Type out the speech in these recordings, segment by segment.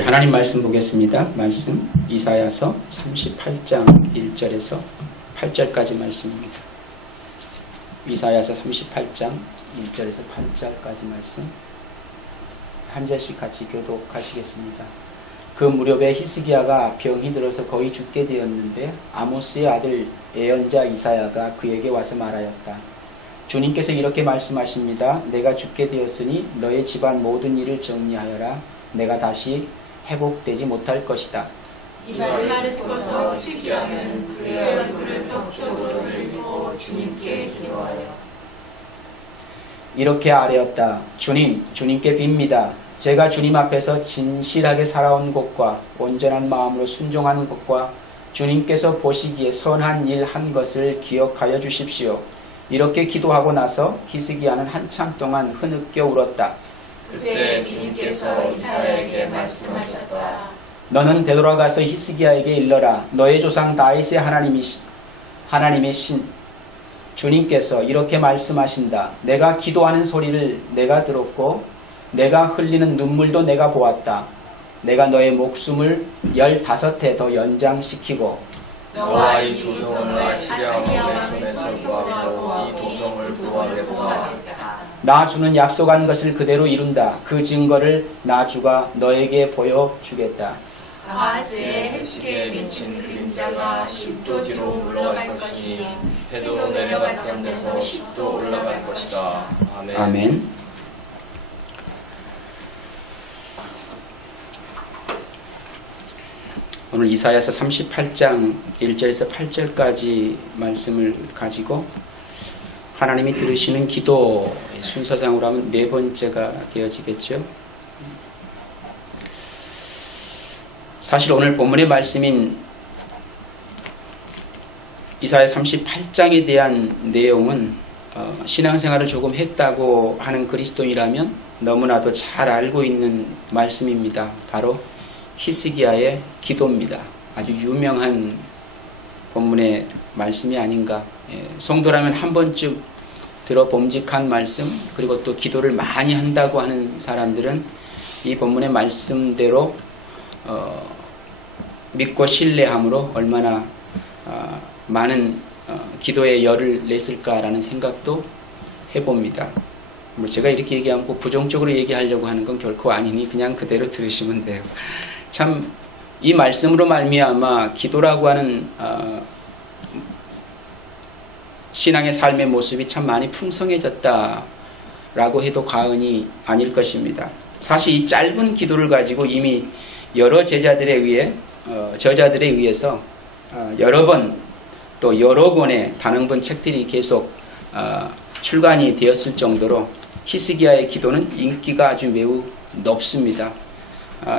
하나님 말씀 보겠습니다. 말씀 이사야서 38장 1절에서 8절까지 말씀입니다. 이사야서 38장 1절에서 8절까지 말씀 한 절씩 같이 교독하시겠습니다. 그 무렵에 히스기야가 병이 들어서 거의 죽게 되었는데 아모스의 아들 예언자 이사야가 그에게 와서 말하였다. 주님께서 이렇게 말씀하십니다. 내가 죽게 되었으니 너의 집안 모든 일을 정리하여라. 내가 다시 회복되지 못할 것이다. 이 말을 듣고서 히스기야는 그의 얼굴을 벽 쪽으로 들고 주님께 기도하여 이렇게 아뢰었다. 주님께 빕니다. 제가 주님 앞에서 진실하게 살아온 것과 온전한 마음으로 순종하는 것과 주님께서 보시기에 선한 일 한 것을 기억하여 주십시오. 이렇게 기도하고 나서 히스기야는 한참 동안 흐느껴 울었다. 그때 주님께서 이사야에게 말씀하셨다. 너는 되돌아가서 히스기야에게 일러라. 너의 조상 다윗의 하나님의 신 주님께서 이렇게 말씀하신다. 내가 기도하는 소리를 내가 들었고 내가 흘리는 눈물도 내가 보았다. 내가 너의 목숨을 15해 더 연장시키고 너와 이 도성을 아시리아 왕의 손에서 구하고 이 도성을 구하겠다. 나 주는 약속한 것을 그대로 이룬다. 그 증거를 나 주가 너에게 보여주겠다. 아하스의 해식에 미친 그림자가 10도 뒤로 물러갈 것이니 해도 내려갔던 데서 10도 올라갈 것이다. 아멘. 아멘. 오늘 이사야서 38장 1절에서 8절까지 말씀을 가지고 하나님이 들으시는 기도 순서상으로 하면 네 번째가 되어지겠죠. 사실 오늘 본문의 말씀인 이사야 38장에 대한 내용은 신앙생활을 조금 했다고 하는 그리스도인이라면 너무나도 잘 알고 있는 말씀입니다. 바로 히스기야의 기도입니다. 아주 유명한 본문의 말씀이 아닌가. 성도라면 한 번쯤 들어봄직한 말씀, 그리고 또 기도를 많이 한다고 하는 사람들은 이 본문의 말씀대로 믿고 신뢰함으로 얼마나 많은 기도에 열을 냈을까라는 생각도 해봅니다. 제가 이렇게 얘기하면 꼭 부정적으로 얘기하려고 하는 건 결코 아니니 그냥 그대로 들으시면 돼요. 참 이 말씀으로 말미암아 기도라고 하는 신앙의 삶의 모습이 참 많이 풍성해졌다라고 해도 과언이 아닐 것입니다. 사실 이 짧은 기도를 가지고 이미 여러 저자들에 의해서 여러 번 또 여러 권의 단행본 책들이 계속 출간이 되었을 정도로 히스기야의 기도는 인기가 아주 매우 높습니다.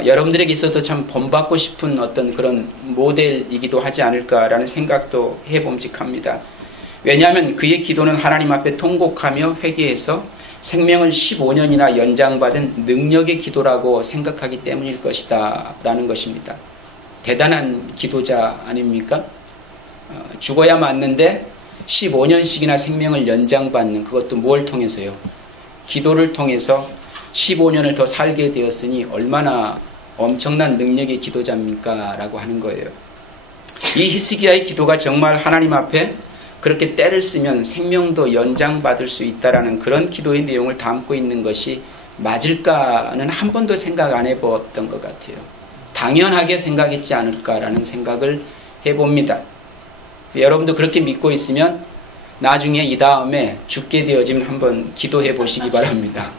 여러분들에게 있어도 참 본받고 싶은 어떤 그런 모델이기도 하지 않을까라는 생각도 해봄직합니다. 왜냐하면 그의 기도는 하나님 앞에 통곡하며 회개해서 생명을 15년이나 연장받은 능력의 기도라고 생각하기 때문일 것이다 라는 것입니다. 대단한 기도자 아닙니까? 죽어야 맞는데 15년씩이나 생명을 연장받는, 그것도 뭘 통해서요? 기도를 통해서 15년을 더 살게 되었으니 얼마나 엄청난 능력의 기도자입니까? 라고 하는 거예요. 이 히스기야의 기도가 정말 하나님 앞에 그렇게 때를 쓰면 생명도 연장받을 수 있다라는 그런 기도의 내용을 담고 있는 것이 맞을까는 한 번도 생각 안 해봤던 것 같아요. 당연하게 생각했지 않을까라는 생각을 해봅니다. 여러분도 그렇게 믿고 있으면 나중에 이 다음에 죽게 되어지면 한번 기도해 보시기 바랍니다.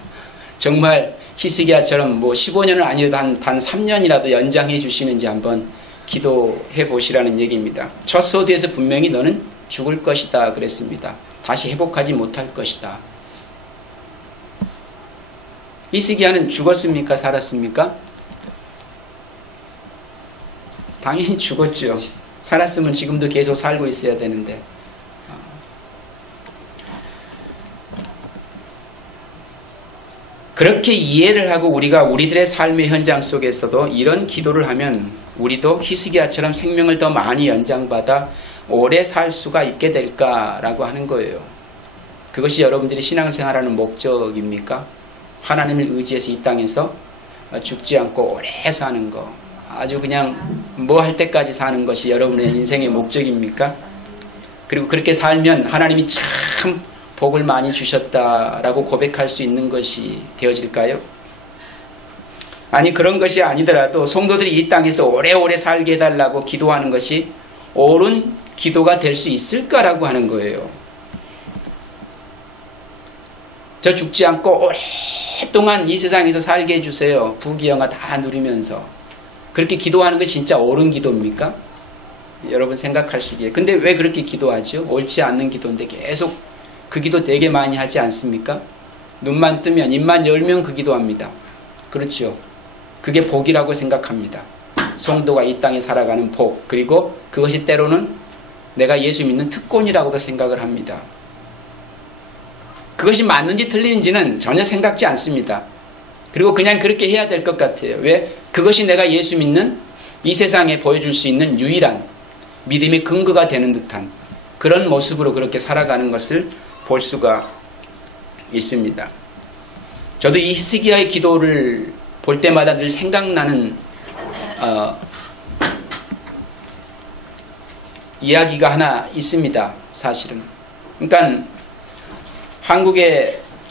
정말 히스기야처럼 15년은 아니어도 단 3년이라도 연장해 주시는지 한번 기도해 보시라는 얘기입니다. 첫 서두에서 분명히 너는 죽을 것이다 그랬습니다. 다시 회복하지 못할 것이다. 히스기야는 죽었습니까? 살았습니까? 당연히 죽었죠. 살았으면 지금도 계속 살고 있어야 되는데. 그렇게 이해를 하고 우리가 우리들의 삶의 현장 속에서도 이런 기도를 하면 우리도 히스기야처럼 생명을 더 많이 연장받아 오래 살 수가 있게 될까라고 하는 거예요. 그것이 여러분들이 신앙생활하는 목적입니까? 하나님을 의지해서 이 땅에서 죽지 않고 오래 사는 거, 아주 그냥 뭐 할 때까지 사는 것이 여러분의 인생의 목적입니까? 그리고 그렇게 살면 하나님이 참 복을 많이 주셨다라고 고백할 수 있는 것이 되어질까요? 아니, 그런 것이 아니더라도 성도들이 이 땅에서 오래오래 살게 해달라고 기도하는 것이 옳은 기도가 될 수 있을까라고 하는 거예요. 저 죽지 않고 오랫동안 이 세상에서 살게 해주세요. 부귀영화 다 누리면서. 그렇게 기도하는 것이 진짜 옳은 기도입니까? 여러분 생각하시기에. 근데 왜 그렇게 기도하죠? 옳지 않는 기도인데 계속 그 기도 되게 많이 하지 않습니까? 눈만 뜨면, 입만 열면 그 기도합니다. 그렇죠? 그게 복이라고 생각합니다. 성도가 이 땅에 살아가는 복, 그리고 그것이 때로는 내가 예수 믿는 특권이라고도 생각을 합니다. 그것이 맞는지 틀리는지는 전혀 생각지 않습니다. 그리고 그냥 그렇게 해야 될 것 같아요. 왜? 그것이 내가 예수 믿는 이 세상에 보여줄 수 있는 유일한 믿음의 근거가 되는 듯한 그런 모습으로 그렇게 살아가는 것을 볼 수가 있습니다. 저도 이 히스기야의 기도를 볼 때마다 늘 생각나는 이야기가 하나 있습니다. 사실은. 그러니까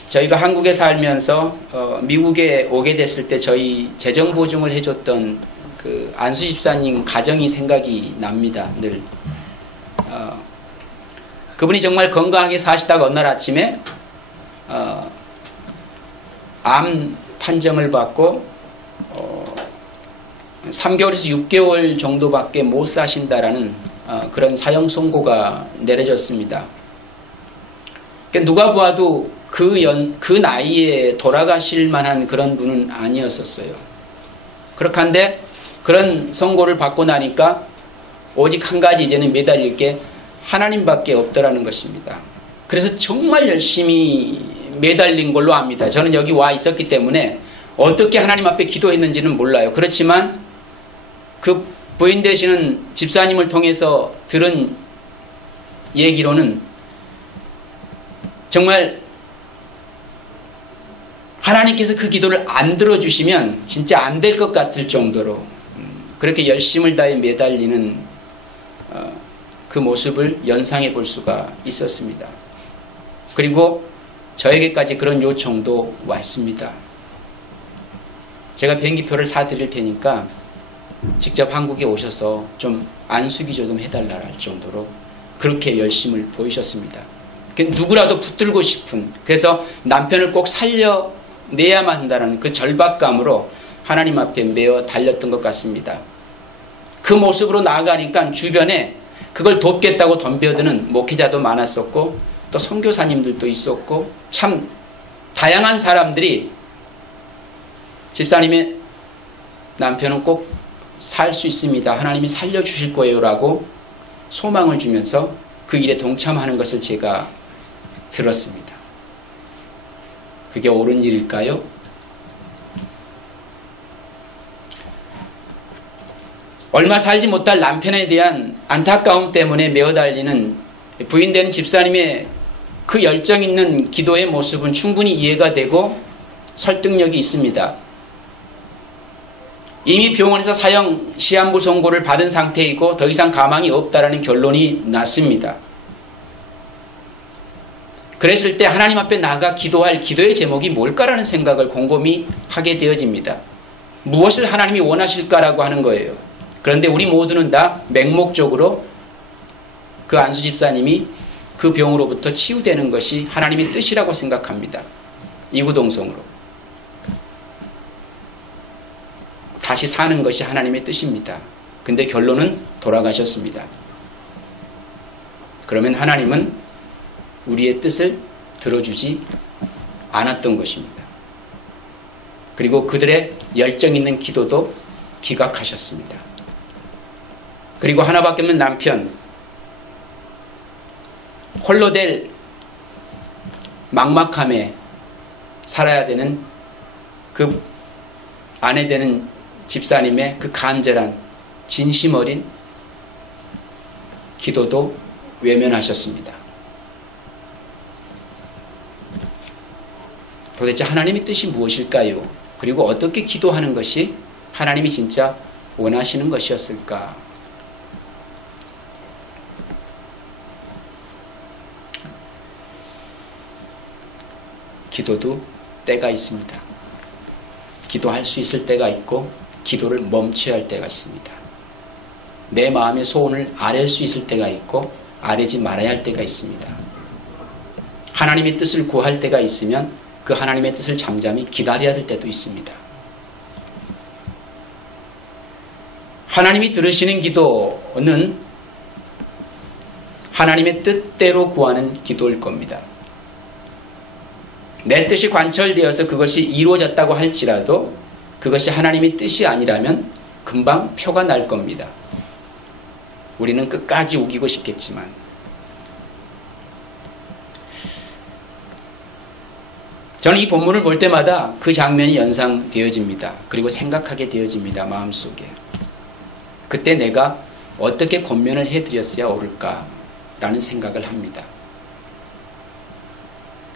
저희가 한국에 살면서 미국에 오게 됐을 때 저희 재정 보증을 해줬던 그 안수 집사님 가정이 생각이 납니다. 늘. 그분이 정말 건강하게 사시다가 어느 날 아침에 암 판정을 받고 3개월에서 6개월 정도밖에 못 사신다라는 그런 사형 선고가 내려졌습니다. 그러니까 누가 보아도 그 나이에 돌아가실 만한 그런 분은 아니었었어요. 그렇간데 그런 선고를 받고 나니까 오직 한 가지 이제는 매달릴 게 하나님밖에 없더라는 것입니다. 그래서 정말 열심히 매달린 걸로 압니다. 저는 여기 와 있었기 때문에 어떻게 하나님 앞에 기도했는지는 몰라요. 그렇지만 그 부인 되시는 집사님을 통해서 들은 얘기로는 정말 하나님께서 그 기도를 안 들어주시면 진짜 안 될 것 같을 정도로 그렇게 열심을 다해 매달리는 그 모습을 연상해 볼 수가 있었습니다. 그리고 저에게까지 그런 요청도 왔습니다. 제가 비행기표를 사드릴 테니까 직접 한국에 오셔서 좀 안수기 좀 해달라 할 정도로 그렇게 열심을 보이셨습니다. 누구라도 붙들고 싶은, 그래서 남편을 꼭 살려내야만 한다는 그 절박감으로 하나님 앞에 매어 달렸던 것 같습니다. 그 모습으로 나아가니까 주변에 그걸 돕겠다고 덤벼드는 목회자도 많았었고 또 선교사님들도 있었고 참 다양한 사람들이 집사님의 남편은 꼭 살 수 있습니다. 하나님이 살려주실 거예요 라고 소망을 주면서 그 일에 동참하는 것을 제가 들었습니다. 그게 옳은 일일까요? 얼마 살지 못할 남편에 대한 안타까움 때문에 메어 달리는 부인 되는 집사님의 그 열정 있는 기도의 모습은 충분히 이해가 되고 설득력이 있습니다. 이미 병원에서 사형 시한부 선고를 받은 상태이고 더 이상 가망이 없다라는 결론이 났습니다. 그랬을 때 하나님 앞에 나아가 기도할 기도의 제목이 뭘까라는 생각을 곰곰이 하게 되어집니다. 무엇을 하나님이 원하실까라고 하는 거예요. 그런데 우리 모두는 다 맹목적으로 그 안수 집사님이 그 병으로부터 치유되는 것이 하나님의 뜻이라고 생각합니다. 이구동성으로. 다시 사는 것이 하나님의 뜻입니다. 근데 결론은 돌아가셨습니다. 그러면 하나님은 우리의 뜻을 들어주지 않았던 것입니다. 그리고 그들의 열정 있는 기도도 기각하셨습니다. 그리고 하나밖에 없는 남편, 홀로 될 막막함에 살아야 되는 그 아내 되는 집사님의 그 간절한 진심 어린 기도도 외면하셨습니다. 도대체 하나님의 뜻이 무엇일까요? 그리고 어떻게 기도하는 것이 하나님이 진짜 원하시는 것이었을까? 기도도 때가 있습니다. 기도할 수 있을 때가 있고 기도를 멈춰야 할 때가 있습니다. 내 마음의 소원을 아랠 수 있을 때가 있고 아뢰지 말아야 할 때가 있습니다. 하나님의 뜻을 구할 때가 있으면 그 하나님의 뜻을 잠잠히 기다려야 될 때도 있습니다. 하나님이 들으시는 기도는 하나님의 뜻대로 구하는 기도일 겁니다. 내 뜻이 관철되어서 그것이 이루어졌다고 할지라도 그것이 하나님의 뜻이 아니라면 금방 표가 날 겁니다. 우리는 끝까지 우기고 싶겠지만 저는 이 본문을 볼 때마다 그 장면이 연상되어집니다. 그리고 생각하게 되어집니다. 마음속에. 그때 내가 어떻게 권면을 해드렸어야 옳을까라는 생각을 합니다.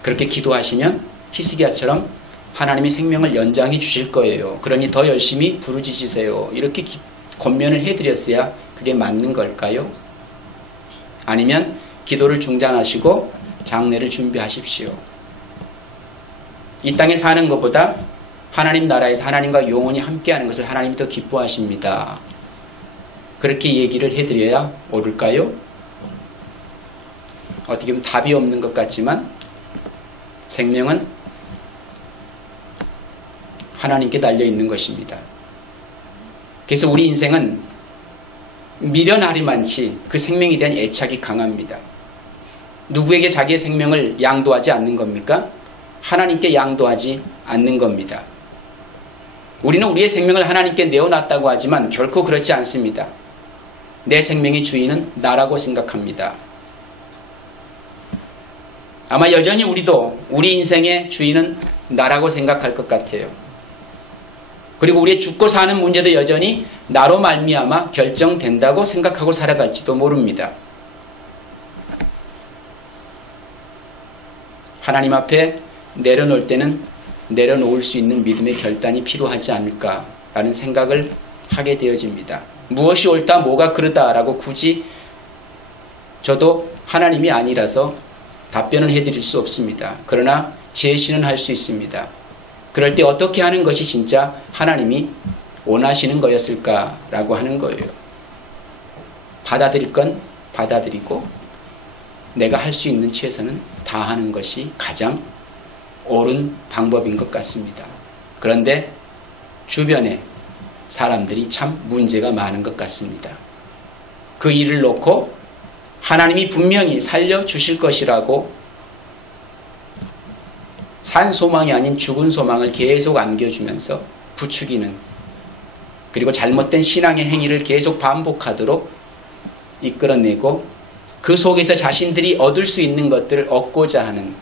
그렇게 기도하시면 히스기야처럼 하나님이 생명을 연장해 주실 거예요. 그러니 더 열심히 부르짖으세요. 이렇게 권면을 해드렸어야 그게 맞는 걸까요? 아니면 기도를 중단하시고 장례를 준비하십시오. 이 땅에 사는 것보다 하나님 나라에서 하나님과 영원히 함께하는 것을 하나님이 더 기뻐하십니다. 그렇게 얘기를 해드려야 옳을까요? 어떻게 보면 답이 없는 것 같지만 생명은 하나님께 달려있는 것입니다. 그래서 우리 인생은 미련하리만치 그 생명에 대한 애착이 강합니다. 누구에게 자기의 생명을 양도하지 않는 겁니까? 하나님께 양도하지 않는 겁니다. 우리는 우리의 생명을 하나님께 내어놨다고 하지만 결코 그렇지 않습니다. 내 생명의 주인은 나라고 생각합니다. 아마 여전히 우리도 우리 인생의 주인은 나라고 생각할 것 같아요. 그리고 우리의 죽고 사는 문제도 여전히 나로 말미암아 결정된다고 생각하고 살아갈지도 모릅니다. 하나님 앞에 내려놓을 때는 내려놓을 수 있는 믿음의 결단이 필요하지 않을까라는 생각을 하게 되어집니다. 무엇이 옳다 뭐가 그르다라고 굳이 저도 하나님이 아니라서 답변을 해드릴 수 없습니다. 그러나 제시는 할 수 있습니다. 그럴 때 어떻게 하는 것이 진짜 하나님이 원하시는 거였을까라고 하는 거예요. 받아들일 건 받아들이고 내가 할 수 있는 최선은 다하는 것이 가장 옳은 방법인 것 같습니다. 그런데 주변에 사람들이 참 문제가 많은 것 같습니다. 그 일을 놓고 하나님이 분명히 살려주실 것이라고 산 소망이 아닌 죽은 소망을 계속 안겨주면서 부추기는, 그리고 잘못된 신앙의 행위를 계속 반복하도록 이끌어내고 그 속에서 자신들이 얻을 수 있는 것들을 얻고자 하는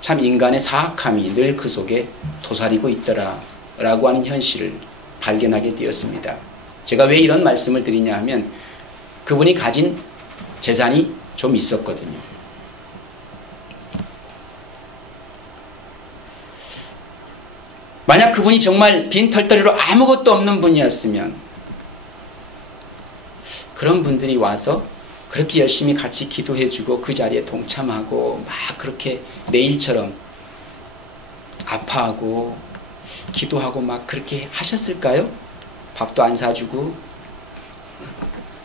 참 인간의 사악함이 늘 그 속에 도사리고 있더라 라고 하는 현실을 발견하게 되었습니다. 제가 왜 이런 말씀을 드리냐 하면 그분이 가진 재산이 좀 있었거든요. 만약 그분이 정말 빈털터리로 아무것도 없는 분이었으면 그런 분들이 와서 그렇게 열심히 같이 기도해주고 그 자리에 동참하고 막 그렇게 내일처럼 아파하고 기도하고 막 그렇게 하셨을까요? 밥도 안 사주고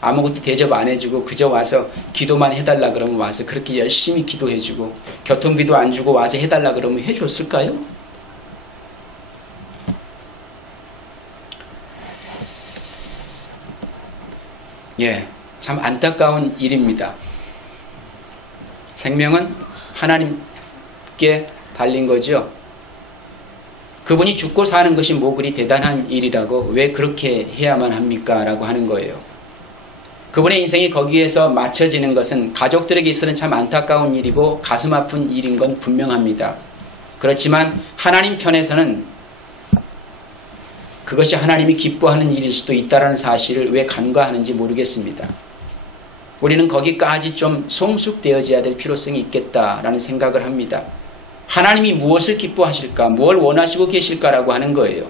아무것도 대접 안 해주고 그저 와서 기도만 해달라 그러면 와서 그렇게 열심히 기도해주고 교통비도 안 주고 와서 해달라 그러면 해줬을까요? 예, 참 안타까운 일입니다. 생명은 하나님께 달린 거죠. 그분이 죽고 사는 것이 뭐 그리 대단한 일이라고 왜 그렇게 해야만 합니까? 라고 하는 거예요. 그분의 인생이 거기에서 맞춰지는 것은 가족들에게 있어서는 참 안타까운 일이고 가슴 아픈 일인 건 분명합니다. 그렇지만 하나님 편에서는 그것이 하나님이 기뻐하는 일일 수도 있다는 사실을 왜 간과하는지 모르겠습니다. 우리는 거기까지 좀 성숙되어져야 될 필요성이 있겠다라는 생각을 합니다. 하나님이 무엇을 기뻐하실까, 뭘 원하시고 계실까라고 하는 거예요.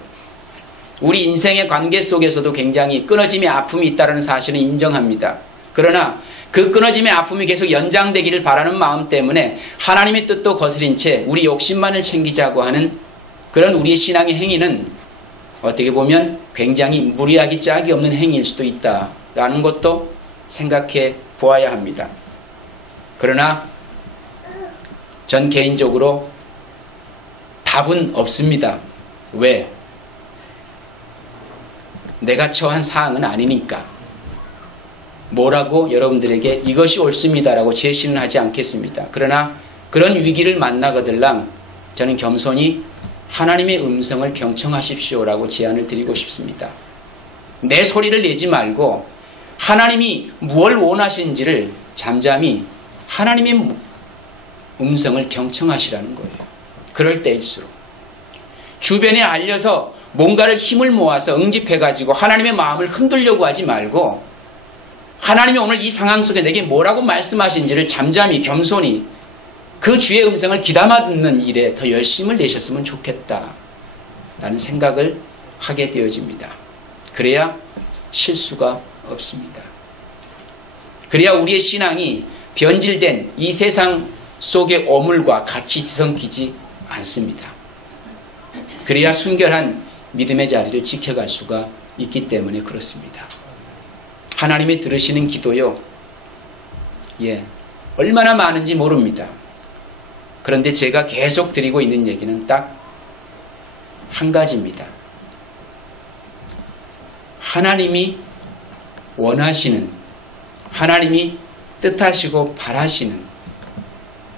우리 인생의 관계 속에서도 굉장히 끊어짐의 아픔이 있다는 사실은 인정합니다. 그러나 그 끊어짐의 아픔이 계속 연장되기를 바라는 마음 때문에 하나님의 뜻도 거스린 채 우리 욕심만을 챙기자고 하는 그런 우리의 신앙의 행위는 어떻게 보면 굉장히 무리하기 짝이 없는 행위일 수도 있다라는 것도 생각해 보아야 합니다. 그러나 전 개인적으로 답은 없습니다. 왜? 내가 처한 사항은 아니니까. 뭐라고 여러분들에게 이것이 옳습니다라고 제시는 하지 않겠습니다. 그러나 그런 위기를 만나거들랑 저는 겸손히 하나님의 음성을 경청하십시오라고 제안을 드리고 싶습니다. 내 소리를 내지 말고 하나님이 무엇을 원하시는지를 잠잠히 하나님의 음성을 경청하시라는 거예요. 그럴 때일수록 주변에 알려서 뭔가를 힘을 모아서 응집해가지고 하나님의 마음을 흔들려고 하지 말고 하나님이 오늘 이 상황 속에 내게 뭐라고 말씀하신지를 잠잠히 겸손히 그 주의 음성을 귀담아 듣는 일에 더 열심을 내셨으면 좋겠다라는 생각을 하게 되어집니다. 그래야 실수가 없습니다. 그래야 우리의 신앙이 변질된 이 세상 속의 오물과 같이 뒤섞이지 않습니다. 그래야 순결한 믿음의 자리를 지켜갈 수가 있기 때문에 그렇습니다. 하나님이 들으시는 기도요, 얼마나 많은지 모릅니다. 그런데 제가 계속 드리고 있는 얘기는 딱 한 가지입니다. 하나님이 원하시는, 하나님이 뜻하시고 바라시는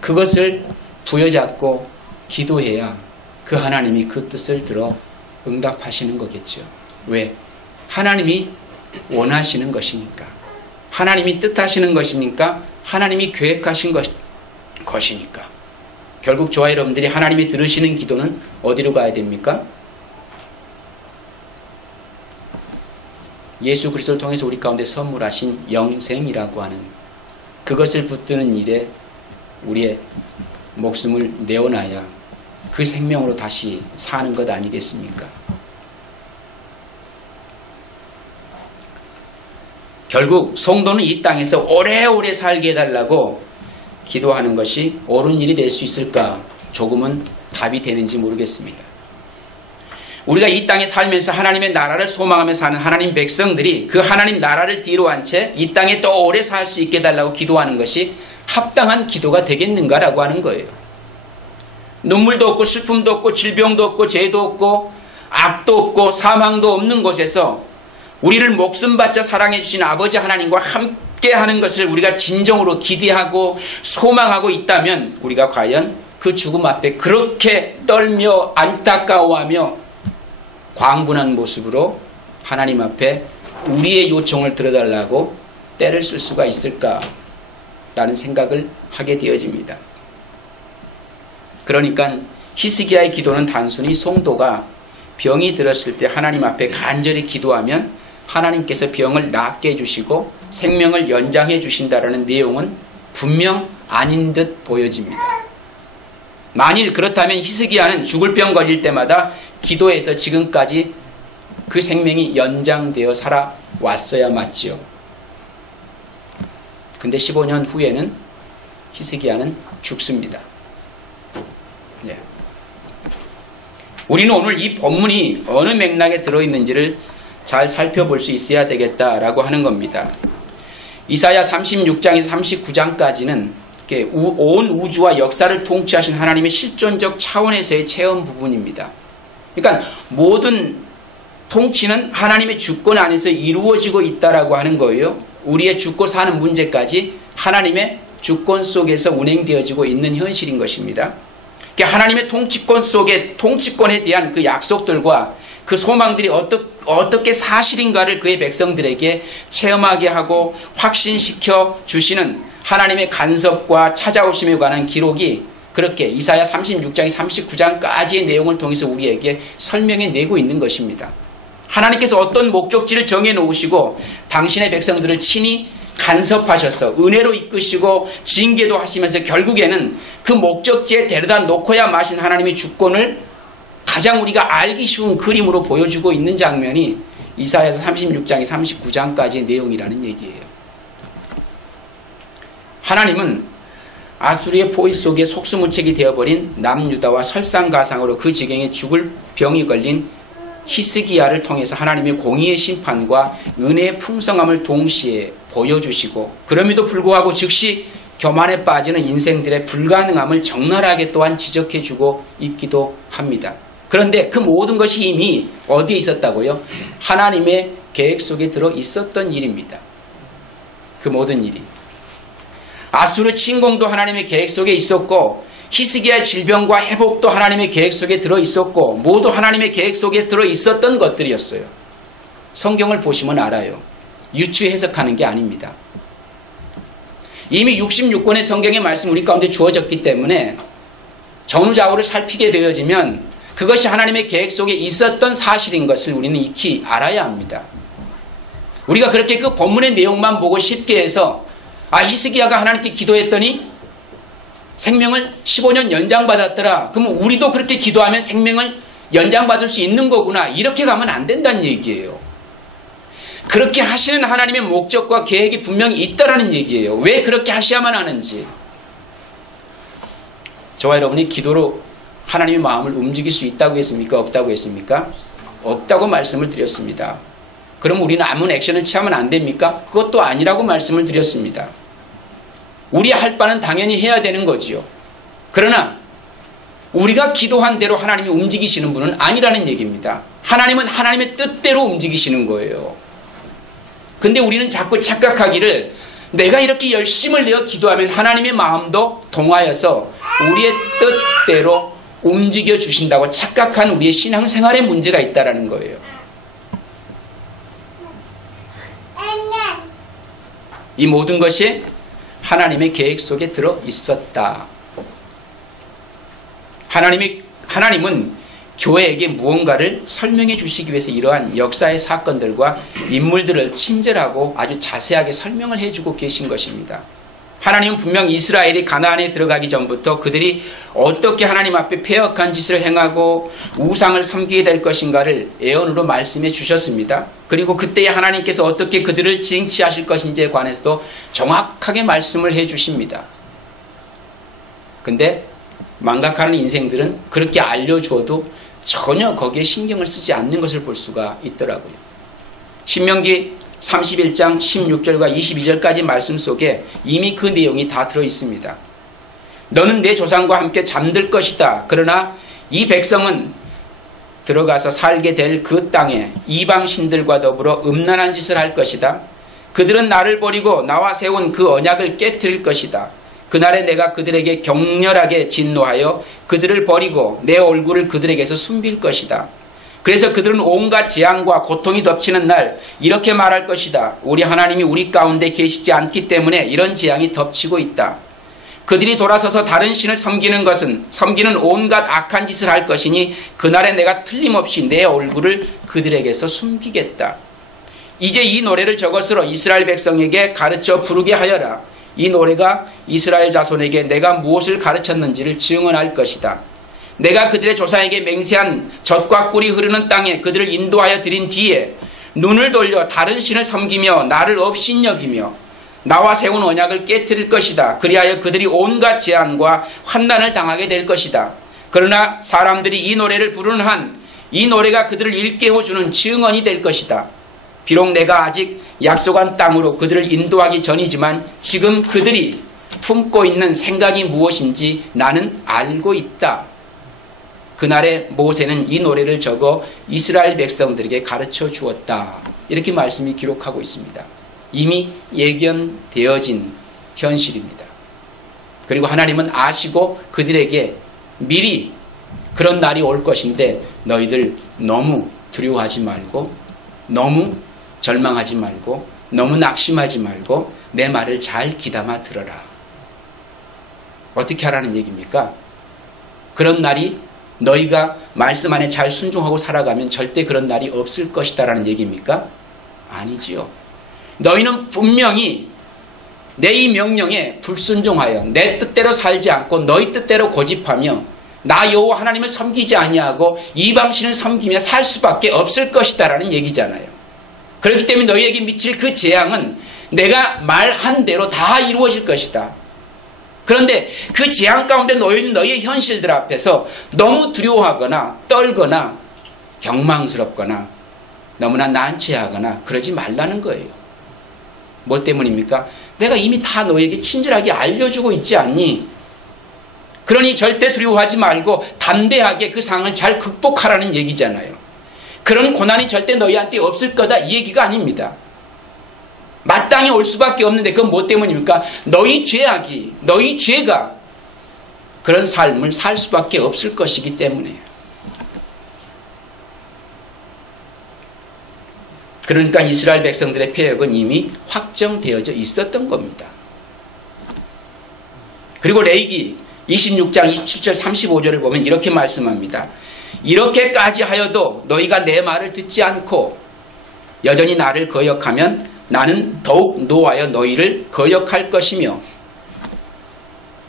그것을 부여잡고 기도해야 그 하나님이 그 뜻을 들어 응답하시는 거겠죠. 왜? 하나님이 원하시는 것이니까. 하나님이 뜻하시는 것이니까. 하나님이 계획하신 것이니까. 결국 저와 여러분들이 하나님이 들으시는 기도는 어디로 가야 됩니까? 예수 그리스도를 통해서 우리 가운데 선물하신 영생이라고 하는 그것을 붙드는 일에 우리의 목숨을 내어놔야 그 생명으로 다시 사는 것 아니겠습니까? 결국 성도는 이 땅에서 오래오래 살게 해달라고 기도하는 것이 옳은 일이 될 수 있을까? 조금은 답이 되는지 모르겠습니다. 우리가 이 땅에 살면서 하나님의 나라를 소망하며 사는 하나님 백성들이 그 하나님 나라를 뒤로 한 채 이 땅에 또 오래 살 수 있게 해달라고 기도하는 것이 합당한 기도가 되겠는가라고 하는 거예요. 눈물도 없고 슬픔도 없고 질병도 없고 죄도 없고 악도 없고 사망도 없는 곳에서 우리를 목숨 바쳐 사랑해 주신 아버지 하나님과 함께하는 것을 우리가 진정으로 기대하고 소망하고 있다면 우리가 과연 그 죽음 앞에 그렇게 떨며 안타까워하며 광분한 모습으로 하나님 앞에 우리의 요청을 들어달라고 때를 쓸 수가 있을까라는 생각을 하게 되어집니다. 그러니까 히스기야의 기도는 단순히 성도가 병이 들었을 때 하나님 앞에 간절히 기도하면 하나님께서 병을 낫게 해주시고 생명을 연장해 주신다라는 내용은 분명 아닌 듯 보여집니다. 만일 그렇다면 히스기야는 죽을 병 걸릴 때마다 기도해서 지금까지 그 생명이 연장되어 살아왔어야 맞지요. 근데 15년 후에는 히스기야는 죽습니다. 우리는 오늘 이 본문이 어느 맥락에 들어있는지를 잘 살펴볼 수 있어야 되겠다라고 하는 겁니다. 이사야 36장에서 39장까지는 온 우주와 역사를 통치하신 하나님의 실존적 차원에서의 체험 부분입니다. 그러니까 모든 통치는 하나님의 주권 안에서 이루어지고 있다라고 하는 거예요. 우리의 죽고 사는 문제까지 하나님의 주권 속에서 운행되어지고 있는 현실인 것입니다. 그러니까 하나님의 통치권 속에 통치권에 대한 그 약속들과 그 소망들이 어떻게 사실인가를 그의 백성들에게 체험하게 하고 확신시켜 주시는 하나님의 간섭과 찾아오심에 관한 기록이 그렇게 이사야 36장에 39장까지의 내용을 통해서 우리에게 설명해 내고 있는 것입니다. 하나님께서 어떤 목적지를 정해 놓으시고 당신의 백성들을 친히 간섭하셔서 은혜로 이끄시고 징계도 하시면서 결국에는 그 목적지에 데려다 놓고야 마신 하나님의 주권을 가장 우리가 알기 쉬운 그림으로 보여주고 있는 장면이 이사야서 36장에 39장까지의 내용이라는 얘기예요. 하나님은 아수르의 포위 속에 속수무책이 되어버린 남유다와 설상가상으로 그 지경에 죽을 병이 걸린 히스기야를 통해서 하나님의 공의의 심판과 은혜의 풍성함을 동시에 보여주시고, 그럼에도 불구하고 즉시 교만에 빠지는 인생들의 불가능함을 적나라하게 또한 지적해주고 있기도 합니다. 그런데 그 모든 것이 이미 어디에 있었다고요? 하나님의 계획 속에 들어 있었던 일입니다. 그 모든 일이. 아수르 침공도 하나님의 계획 속에 있었고, 히스기야의 질병과 회복도 하나님의 계획 속에 들어 있었고, 모두 하나님의 계획 속에 들어 있었던 것들이었어요. 성경을 보시면 알아요. 유추 해석하는 게 아닙니다. 이미 66권의 성경의 말씀 우리 가운데 주어졌기 때문에 전후좌우를 살피게 되어지면 그것이 하나님의 계획 속에 있었던 사실인 것을 우리는 익히 알아야 합니다. 우리가 그렇게 그 본문의 내용만 보고 쉽게 해서 히스기야가 하나님께 기도했더니 생명을 15년 연장받았더라. 그러면 우리도 그렇게 기도하면 생명을 연장받을 수 있는 거구나. 이렇게 가면 안 된다는 얘기예요. 그렇게 하시는 하나님의 목적과 계획이 분명히 있다라는 얘기예요. 왜 그렇게 하셔야만 하는지. 저와 여러분이 기도로 하나님의 마음을 움직일 수 있다고 했습니까? 없다고 했습니까? 없다고 말씀을 드렸습니다. 그럼 우리는 아무 액션을 취하면 안 됩니까? 그것도 아니라고 말씀을 드렸습니다. 우리 할 바는 당연히 해야 되는 거지요. 그러나 우리가 기도한 대로 하나님이 움직이시는 분은 아니라는 얘기입니다. 하나님은 하나님의 뜻대로 움직이시는 거예요. 근데 우리는 자꾸 착각하기를 내가 이렇게 열심을 내어 기도하면 하나님의 마음도 동하여서 우리의 뜻대로 움직여 주신다고 착각한 우리의 신앙생활에 문제가 있다는 거예요. 이 모든 것이 하나님의 계획 속에 들어 있었다. 하나님은 교회에게 무언가를 설명해 주시기 위해서 이러한 역사의 사건들과 인물들을 친절하고 아주 자세하게 설명을 해주고 계신 것입니다. 하나님은 분명 이스라엘이 가나안에 들어가기 전부터 그들이 어떻게 하나님 앞에 패역한 짓을 행하고 우상을 섬기게 될 것인가를 예언으로 말씀해 주셨습니다. 그리고 그때에 하나님께서 어떻게 그들을 징치하실 것인지에 관해서도 정확하게 말씀을 해 주십니다. 근데 망각하는 인생들은 그렇게 알려줘도 전혀 거기에 신경을 쓰지 않는 것을 볼 수가 있더라고요. 신명기 31장 16절과 22절까지 말씀 속에 이미 그 내용이 다 들어있습니다. 너는 내 조상과 함께 잠들 것이다. 그러나 이 백성은 들어가서 살게 될 그 땅에 이방신들과 더불어 음란한 짓을 할 것이다. 그들은 나를 버리고 나와 세운 그 언약을 깨뜨릴 것이다. 그날에 내가 그들에게 격렬하게 진노하여 그들을 버리고 내 얼굴을 그들에게서 숨길 것이다. 그래서 그들은 온갖 재앙과 고통이 덮치는 날 이렇게 말할 것이다. 우리 하나님이 우리 가운데 계시지 않기 때문에 이런 재앙이 덮치고 있다. 그들이 돌아서서 다른 신을 섬기는 온갖 악한 짓을 할 것이니 그날에 내가 틀림없이 내 얼굴을 그들에게서 숨기겠다. 이제 이 노래를 저것으로 이스라엘 백성에게 가르쳐 부르게 하여라. 이 노래가 이스라엘 자손에게 내가 무엇을 가르쳤는지를 증언할 것이다. 내가 그들의 조상에게 맹세한 젖과 꿀이 흐르는 땅에 그들을 인도하여 드린 뒤에 눈을 돌려 다른 신을 섬기며 나를 업신여기며 나와 세운 언약을 깨뜨릴 것이다. 그리하여 그들이 온갖 재앙과 환난을 당하게 될 것이다. 그러나 사람들이 이 노래를 부르는 한 이 노래가 그들을 일깨워주는 증언이 될 것이다. 비록 내가 아직 약속한 땅으로 그들을 인도하기 전이지만 지금 그들이 품고 있는 생각이 무엇인지 나는 알고 있다. 그날에 모세는 이 노래를 적어 이스라엘 백성들에게 가르쳐 주었다. 이렇게 말씀이 기록하고 있습니다. 이미 예견되어진 현실입니다. 그리고 하나님은 아시고 그들에게 미리 그런 날이 올 것인데 너희들 너무 두려워하지 말고 너무 절망하지 말고 너무 낙심하지 말고 내 말을 잘 귀담아 들어라. 어떻게 하라는 얘기입니까? 그런 날이 너희가 말씀 안에 잘 순종하고 살아가면 절대 그런 날이 없을 것이다 라는 얘기입니까? 아니지요. 너희는 분명히 내 이 명령에 불순종하여 내 뜻대로 살지 않고 너희 뜻대로 고집하며 나 여호와 하나님을 섬기지 아니하고 이방신을 섬기며 살 수밖에 없을 것이다라는 얘기잖아요. 그렇기 때문에 너희에게 미칠 그 재앙은 내가 말한 대로 다 이루어질 것이다. 그런데 그 재앙 가운데 놓여있는 너희의 현실들 앞에서 너무 두려워하거나 떨거나 경망스럽거나 너무나 난처하거나 그러지 말라는 거예요. 뭐 때문입니까? 내가 이미 다 너희에게 친절하게 알려주고 있지 않니? 그러니 절대 두려워하지 말고 담대하게 그 상황을 잘 극복하라는 얘기잖아요. 그런 고난이 절대 너희한테 없을 거다 이 얘기가 아닙니다. 마땅히 올 수밖에 없는데 그건 뭐 때문입니까? 너희 죄가 그런 삶을 살 수밖에 없을 것이기 때문에. 그러니까 이스라엘 백성들의 패역은 이미 확정되어져 있었던 겁니다. 그리고 레위기 26장 27절 35절을 보면 이렇게 말씀합니다. 이렇게까지 하여도 너희가 내 말을 듣지 않고 여전히 나를 거역하면 나는 더욱 노하여 너희를 거역할 것이며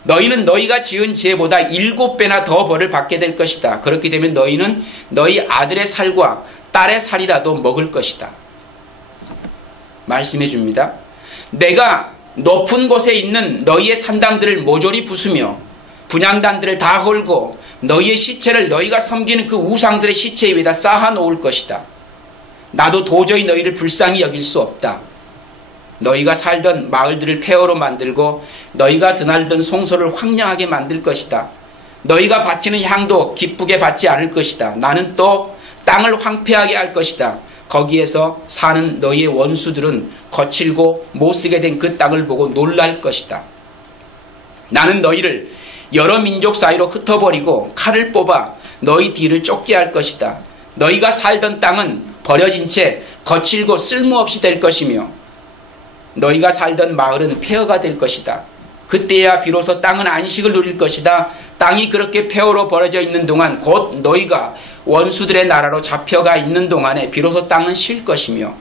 너희는 너희가 지은 죄보다 7배나 더 벌을 받게 될 것이다. 그렇게 되면 너희는 너희 아들의 살과 딸의 살이라도 먹을 것이다. 말씀해 줍니다. 내가 높은 곳에 있는 너희의 산당들을 모조리 부수며 분향단들을 다 헐고 너희의 시체를 너희가 섬기는 그 우상들의 시체 위에다 쌓아 놓을 것이다. 나도 도저히 너희를 불쌍히 여길 수 없다. 너희가 살던 마을들을 폐허로 만들고 너희가 드날던 송소를 황량하게 만들 것이다. 너희가 바치는 향도 기쁘게 받지 않을 것이다. 나는 또 땅을 황폐하게 할 것이다. 거기에서 사는 너희의 원수들은 거칠고 못쓰게 된 그 땅을 보고 놀랄 것이다. 나는 너희를 여러 민족 사이로 흩어버리고 칼을 뽑아 너희 뒤를 쫓게 할 것이다. 너희가 살던 땅은 버려진 채 거칠고 쓸모없이 될 것이며 너희가 살던 마을은 폐허가 될 것이다. 그때야 비로소 땅은 안식을 누릴 것이다. 땅이 그렇게 폐허로 버려져 있는 동안 곧 너희가 원수들의 나라로 잡혀가 있는 동안에 비로소 땅은 쉴 것이며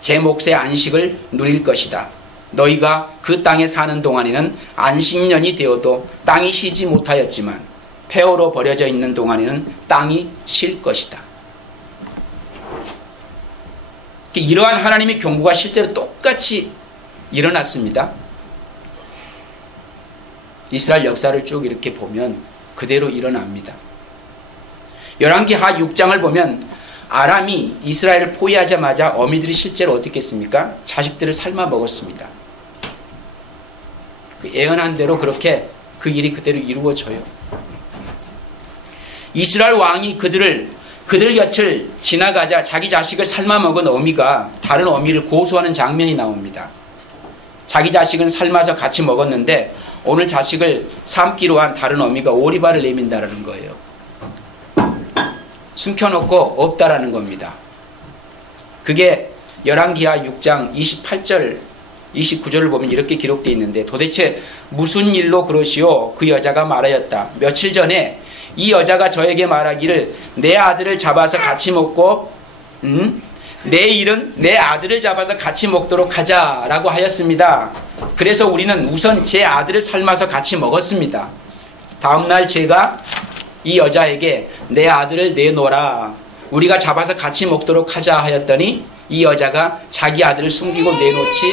제 몫의 안식을 누릴 것이다. 너희가 그 땅에 사는 동안에는 안식년이 되어도 땅이 쉬지 못하였지만 폐허로 버려져 있는 동안에는 땅이 쉴 것이다. 이러한 하나님의 경고가 실제로 똑같이 일어났습니다. 이스라엘 역사를 쭉 이렇게 보면 그대로 일어납니다. 열왕기하 6장을 보면 아람이 이스라엘을 포위하자마자 어미들이 실제로 어떻게 했습니까? 자식들을 삶아 먹었습니다. 그 예언한 대로 그렇게 그 일이 그대로 이루어져요. 이스라엘 왕이 그들 곁을 지나가자 자기 자식을 삶아 먹은 어미가 다른 어미를 고소하는 장면이 나옵니다. 자기 자식은 삶아서 같이 먹었는데 오늘 자식을 삶기로 한 다른 어미가 오리발을 내민다라는 거예요. 숨겨놓고 없다라는 겁니다. 그게 열왕기하 6장 28절 29절을 보면 이렇게 기록되어 있는데 도대체 무슨 일로 그러시오? 그 여자가 말하였다. 며칠 전에 이 여자가 저에게 말하기를 내 아들을 잡아서 같이 먹고 내일은 내 아들을 잡아서 같이 먹도록 하자라고 하였습니다. 그래서 우리는 우선 제 아들을 삶아서 같이 먹었습니다. 다음날 제가 이 여자에게 내 아들을 내놓으라. 우리가 잡아서 같이 먹도록 하자 하였더니 이 여자가 자기 아들을 숨기고 내놓지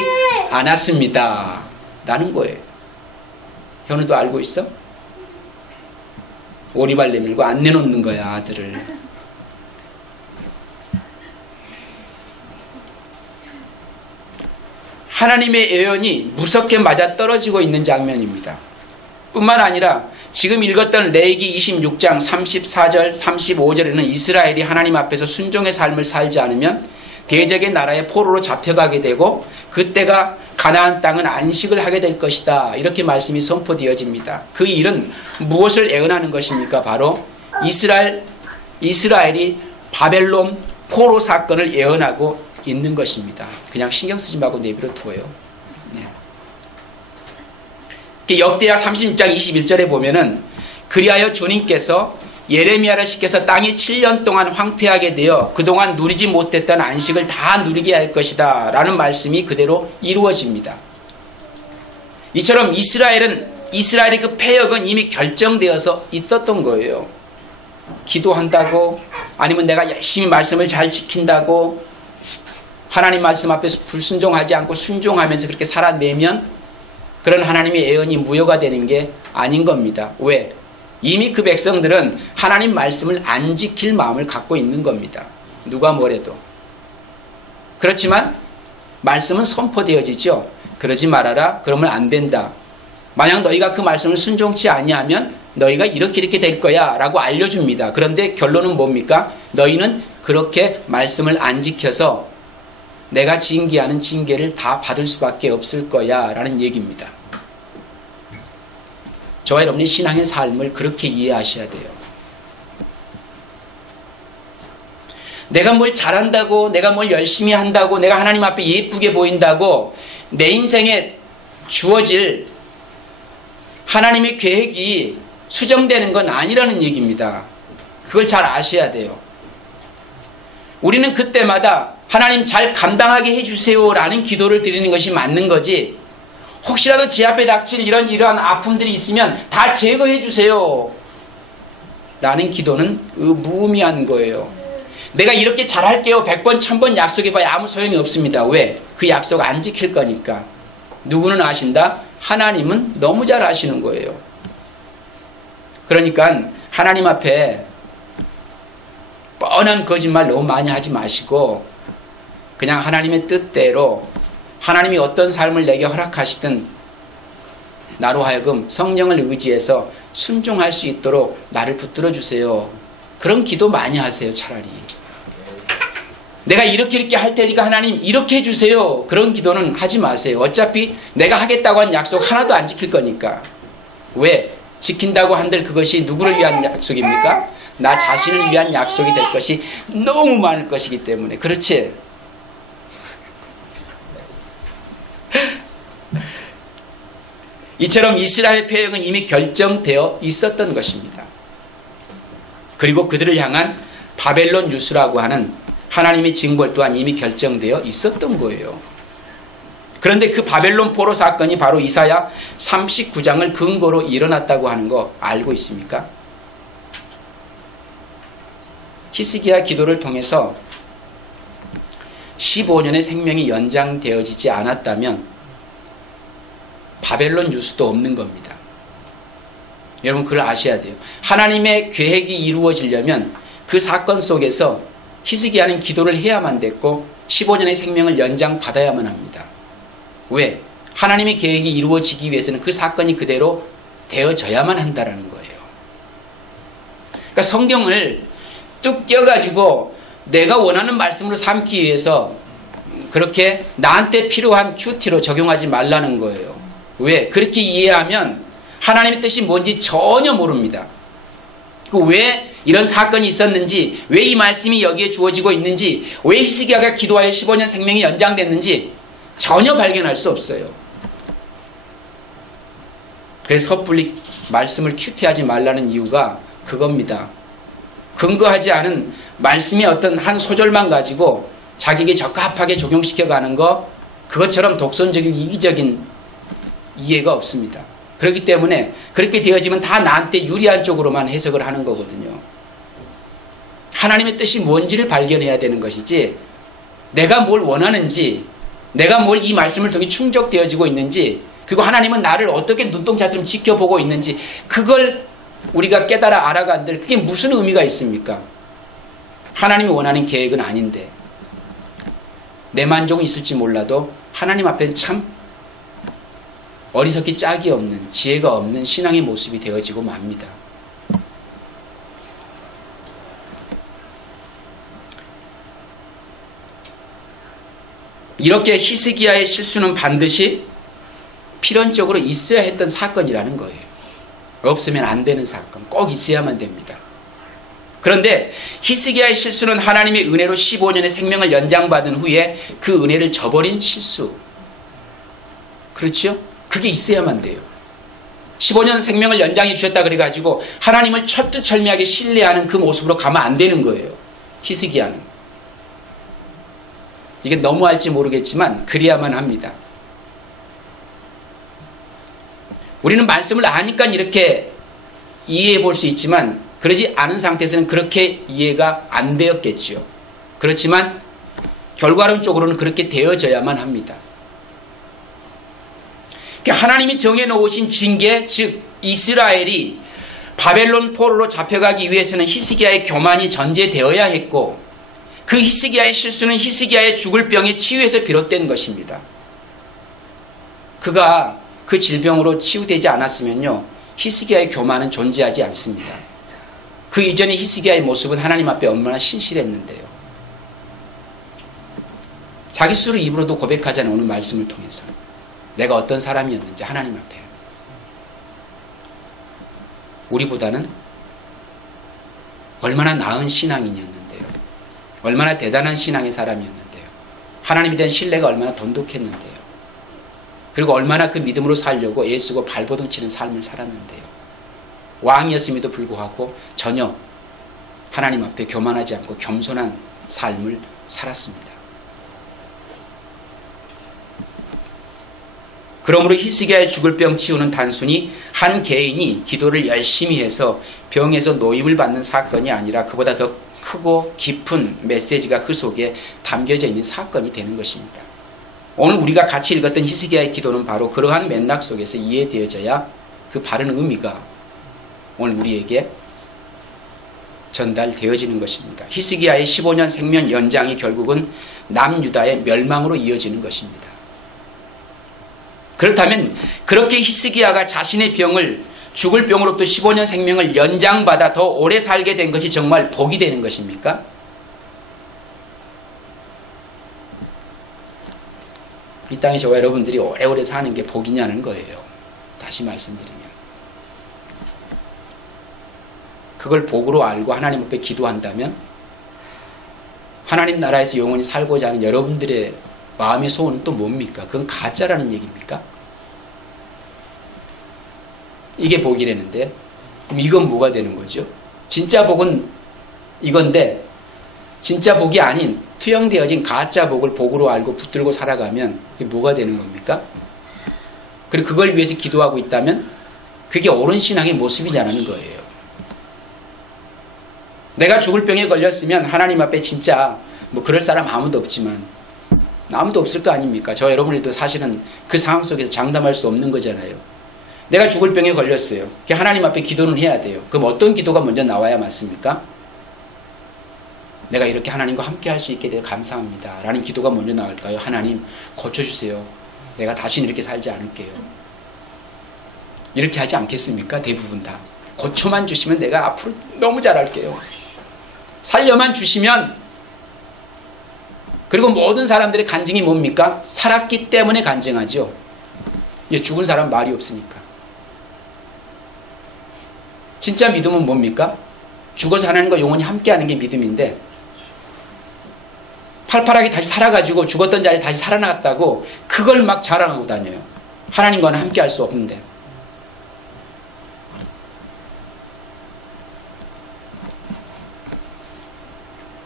않았습니다. 라는 거예요. 현우도 알고 있어? 오리발 내밀고 안 내놓는 거야, 아들을. 하나님의 예언이 무섭게 맞아떨어지고 있는 장면입니다. 뿐만 아니라 지금 읽었던 레위기 26장 34절 35절에는 이스라엘이 하나님 앞에서 순종의 삶을 살지 않으면 대적의 나라의 포로로 잡혀가게 되고 그때가 가나안 땅은 안식을 하게 될 것이다. 이렇게 말씀이 선포되어집니다. 그 일은 무엇을 예언하는 것입니까? 바로 이스라엘이 바벨론 포로 사건을 예언하고 있는 것입니다. 그냥 신경 쓰지 말고 내버려 두어요. 역대하 36장 21절에 보면은 그리하여 주님께서 예레미야를 시켜서 땅이 7년 동안 황폐하게 되어 그동안 누리지 못했던 안식을 다 누리게 할 것이다 라는 말씀이 그대로 이루어집니다. 이처럼 이스라엘의 그 패역은 이미 결정되어서 있었던 거예요. 기도한다고, 아니면 내가 열심히 말씀을 잘 지킨다고, 하나님 말씀 앞에서 불순종하지 않고 순종하면서 그렇게 살아내면 그런 하나님의 예언이 무효가 되는 게 아닌 겁니다. 왜? 이미 그 백성들은 하나님 말씀을 안 지킬 마음을 갖고 있는 겁니다. 누가 뭐래도. 그렇지만 말씀은 선포되어지죠. 그러지 말아라. 그러면 안 된다. 만약 너희가 그 말씀을 순종치 아니하면 너희가 이렇게 될 거야 라고 알려줍니다. 그런데 결론은 뭡니까? 너희는 그렇게 말씀을 안 지켜서 내가 징계하는 징계를 다 받을 수밖에 없을 거야 라는 얘기입니다. 저와 여러분이 신앙의 삶을 그렇게 이해하셔야 돼요. 내가 뭘 잘한다고, 내가 뭘 열심히 한다고, 내가 하나님 앞에 예쁘게 보인다고 내 인생에 주어질 하나님의 계획이 수정되는 건 아니라는 얘기입니다. 그걸 잘 아셔야 돼요. 우리는 그때마다 하나님 잘 감당하게 해주세요 라는 기도를 드리는 것이 맞는 거지, 혹시라도 제 앞에 닥칠 이러한 아픔들이 있으면 다 제거해 주세요 라는 기도는 무의미한 거예요. 내가 이렇게 잘할게요 100번 1000번 약속해봐야 아무 소용이 없습니다. 왜? 그 약속 안 지킬 거니까. 누구는 아신다? 하나님은 너무 잘 아시는 거예요. 그러니까 하나님 앞에 뻔한 거짓말 너무 많이 하지 마시고 그냥 하나님의 뜻대로 하나님이 어떤 삶을 내게 허락하시든 나로 하여금 성령을 의지해서 순종할 수 있도록 나를 붙들어 주세요. 그런 기도 많이 하세요. 차라리 내가 이렇게 할 테니까 하나님 이렇게 해주세요. 그런 기도는 하지 마세요. 어차피 내가 하겠다고 한 약속 하나도 안 지킬 거니까. 왜? 지킨다고 한들 그것이 누구를 위한 약속입니까? 나 자신을 위한 약속이 될 것이 너무 많을 것이기 때문에. 그렇지? 이처럼 이스라엘 패역은 이미 결정되어 있었던 것입니다. 그리고 그들을 향한 바벨론 유수라고 하는 하나님의 징벌 또한 이미 결정되어 있었던 거예요. 그런데 그 바벨론 포로 사건이 바로 이사야 39장을 근거로 일어났다고 하는 거 알고 있습니까? 히스기야 기도를 통해서 15년의 생명이 연장되어지지 않았다면 바벨론 유수도 없는 겁니다. 여러분 그걸 아셔야 돼요. 하나님의 계획이 이루어지려면 그 사건 속에서 히스기야는 기도를 해야만 됐고 15년의 생명을 연장받아야만 합니다. 왜? 하나님의 계획이 이루어지기 위해서는 그 사건이 그대로 되어져야만 한다는 거예요. 그러니까 성경을 뚝 떼어가지고 내가 원하는 말씀으로 삼기 위해서 그렇게 나한테 필요한 큐티로 적용하지 말라는 거예요. 왜? 그렇게 이해하면 하나님의 뜻이 뭔지 전혀 모릅니다. 왜 이런 사건이 있었는지, 왜 이 말씀이 여기에 주어지고 있는지, 왜 히스기야가 기도하여 15년 생명이 연장됐는지 전혀 발견할 수 없어요. 그래서 섣불리 말씀을 큐티하지 말라는 이유가 그겁니다. 근거하지 않은 말씀의 어떤 한 소절만 가지고 자기에게 적합하게 적용시켜가는 거, 그것처럼 독선적인 이기적인 이해가 없습니다. 그렇기 때문에 그렇게 되어지면 다 나한테 유리한 쪽으로만 해석을 하는 거거든요. 하나님의 뜻이 뭔지를 발견해야 되는 것이지, 내가 뭘 원하는지, 내가 뭘 이 말씀을 통해 충족되어지고 있는지, 그리고 하나님은 나를 어떻게 눈동자처럼 지켜보고 있는지, 그걸 우리가 깨달아 알아간들 그게 무슨 의미가 있습니까? 하나님이 원하는 계획은 아닌데, 내 만족은 있을지 몰라도 하나님 앞에는 참 어리석기 짝이 없는, 지혜가 없는 신앙의 모습이 되어지고 맙니다. 이렇게 히스기야의 실수는 반드시 필연적으로 있어야 했던 사건이라는 거예요. 없으면 안 되는 사건, 꼭 있어야만 됩니다. 그런데 히스기야의 실수는 하나님의 은혜로 15년의 생명을 연장받은 후에 그 은혜를 저버린 실수. 그렇죠? 그게 있어야만 돼요. 15년 생명을 연장해 주셨다 그래가지고 하나님을 철두철미하게 신뢰하는 그 모습으로 가면 안 되는 거예요. 히스기야는. 이게 너무할지 모르겠지만 그래야만 합니다. 우리는 말씀을 아니까 이렇게 이해해 볼 수 있지만 그러지 않은 상태에서는 그렇게 이해가 안 되었겠지요. 그렇지만 결과론적으로는 그렇게 되어져야만 합니다. 하나님이 정해놓으신 징계, 즉 이스라엘이 바벨론 포로로 잡혀가기 위해서는 히스기야의 교만이 전제되어야 했고, 그 히스기야의 실수는 히스기야의 죽을 병의 치유에서 비롯된 것입니다. 그가 그 질병으로 치유되지 않았으면요, 히스기야의 교만은 존재하지 않습니다. 그 이전의 히스기야의 모습은 하나님 앞에 얼마나 신실했는데요. 자기 스스로 입으로도 고백하자는 오늘 말씀을 통해서 내가 어떤 사람이었는지 하나님 앞에. 우리보다는 얼마나 나은 신앙인이었는데요. 얼마나 대단한 신앙의 사람이었는데요. 하나님에 대한 신뢰가 얼마나 돈독했는데요. 그리고 얼마나 그 믿음으로 살려고 애쓰고 발버둥 치는 삶을 살았는데요. 왕이었음에도 불구하고 전혀 하나님 앞에 교만하지 않고 겸손한 삶을 살았습니다. 그러므로 히스기야의 죽을 병 치유는 단순히 한 개인이 기도를 열심히 해서 병에서 노임을 받는 사건이 아니라 그보다 더 크고 깊은 메시지가 그 속에 담겨져 있는 사건이 되는 것입니다. 오늘 우리가 같이 읽었던 히스기야의 기도는 바로 그러한 맥락 속에서 이해되어져야 그 바른 의미가 오늘 우리에게 전달되어지는 것입니다. 히스기야의 15년 생명 연장이 결국은 남유다의 멸망으로 이어지는 것입니다. 그렇다면 그렇게 히스기야가 자신의 병을 죽을 병으로부터 15년 생명을 연장받아 더 오래 살게 된 것이 정말 복이 되는 것입니까? 이 땅에 저와 여러분들이 오래오래 사는 게 복이냐는 거예요. 다시 말씀드리면. 그걸 복으로 알고 하나님 앞에 기도한다면 하나님 나라에서 영원히 살고자 하는 여러분들의 마음의 소원은 또 뭡니까? 그건 가짜라는 얘기입니까? 이게 복이라는데 그럼 이건 뭐가 되는 거죠? 진짜 복은 이건데 진짜 복이 아닌 투영되어진 가짜 복을 복으로 알고 붙들고 살아가면 그게 뭐가 되는 겁니까? 그리고 그걸 위해서 기도하고 있다면 그게 옳은 신앙의 모습이지 않은 거예요. 내가 죽을 병에 걸렸으면 하나님 앞에 진짜 뭐 그럴 사람 아무도 없지만 아무도 없을 거 아닙니까? 저 여러분들도 사실은 그 상황 속에서 장담할 수 없는 거잖아요. 내가 죽을 병에 걸렸어요. 하나님 앞에 기도는 해야 돼요. 그럼 어떤 기도가 먼저 나와야 맞습니까? 내가 이렇게 하나님과 함께 할 수 있게 되어 감사합니다 라는 기도가 먼저 나올까요? 하나님 고쳐주세요. 내가 다시는 이렇게 살지 않을게요. 이렇게 하지 않겠습니까? 대부분 다. 고쳐만 주시면 내가 앞으로 너무 잘할게요. 살려만 주시면. 그리고 모든 사람들의 간증이 뭡니까? 살았기 때문에 간증하죠. 죽은 사람 말이 없으니까. 진짜 믿음은 뭡니까? 죽어서 하나님과 영원히 함께하는 게 믿음인데 팔팔하게 다시 살아가지고 죽었던 자리에 다시 살아났다고 그걸 막 자랑하고 다녀요. 하나님과는 함께할 수 없는데.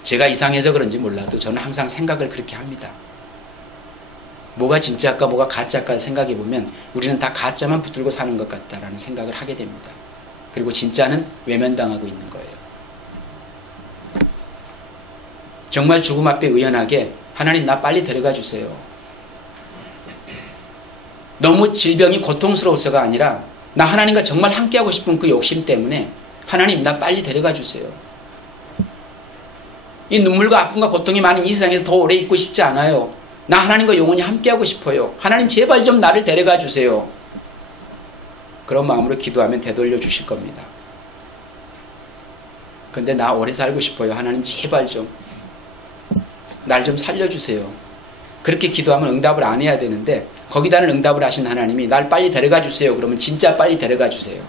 제가 이상해서 그런지 몰라도 저는 항상 생각을 그렇게 합니다. 뭐가 진짜일까 뭐가 가짜일까 생각해보면 우리는 다 가짜만 붙들고 사는 것 같다라는 생각을 하게 됩니다. 그리고 진짜는 외면당하고 있는 거예요. 정말 죽음 앞에 의연하게 하나님 나 빨리 데려가 주세요. 너무 질병이 고통스러워서가 아니라 나 하나님과 정말 함께하고 싶은 그 욕심 때문에 하나님 나 빨리 데려가 주세요. 이 눈물과 아픔과 고통이 많은 이 세상에서 더 오래 있고 싶지 않아요. 나 하나님과 영원히 함께하고 싶어요. 하나님 제발 좀 나를 데려가 주세요. 그런 마음으로 기도하면 되돌려 주실 겁니다. 근데 나 오래 살고 싶어요. 하나님 제발 좀 날 좀 살려주세요. 그렇게 기도하면 응답을 안 해야 되는데 거기다는 응답을 하신 하나님이 날 빨리 데려가 주세요. 그러면 진짜 빨리 데려가 주세요.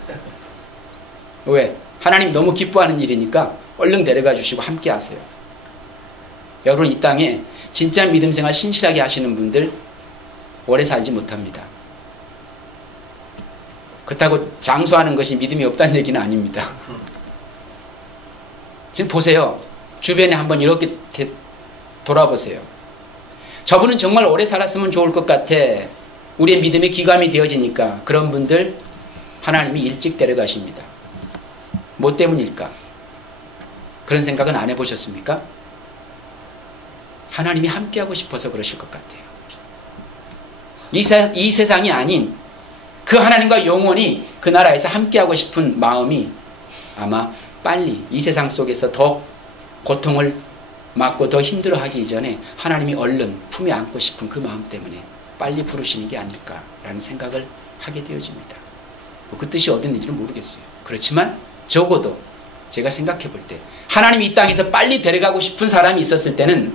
왜? 하나님 너무 기뻐하는 일이니까 얼른 데려가 주시고 함께 하세요. 여러분 이 땅에 진짜 믿음 생활 신실하게 하시는 분들 오래 살지 못합니다. 그렇다고 장수하는 것이 믿음이 없다는 얘기는 아닙니다. 지금 보세요. 주변에 한번 이렇게 돌아보세요. 저분은 정말 오래 살았으면 좋을 것 같아. 우리의 믿음의 기감이 되어지니까 그런 분들 하나님이 일찍 데려가십니다. 뭐 때문일까? 그런 생각은 안 해보셨습니까? 하나님이 함께하고 싶어서 그러실 것 같아요. 이 세상이 아닌 그 하나님과 영원히 그 나라에서 함께하고 싶은 마음이 아마 빨리 이 세상 속에서 더 고통을 맞고 더 힘들어하기 이전에 하나님이 얼른 품에 안고 싶은 그 마음 때문에 빨리 부르시는 게 아닐까라는 생각을 하게 되어집니다. 그 뜻이 어딨는지는 모르겠어요. 그렇지만 적어도 제가 생각해 볼 때 하나님이 이 땅에서 빨리 데려가고 싶은 사람이 있었을 때는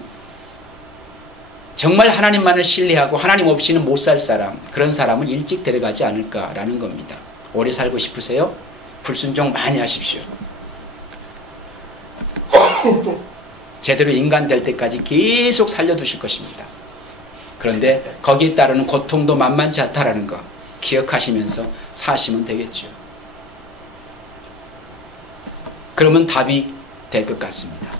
정말 하나님만을 신뢰하고 하나님 없이는 못 살 사람, 그런 사람을 일찍 데려가지 않을까라는 겁니다. 오래 살고 싶으세요? 불순종 많이 하십시오. 제대로 인간 될 때까지 계속 살려두실 것입니다. 그런데 거기에 따르는 고통도 만만치 않다라는 거 기억하시면서 사시면 되겠죠. 그러면 답이 될 것 같습니다.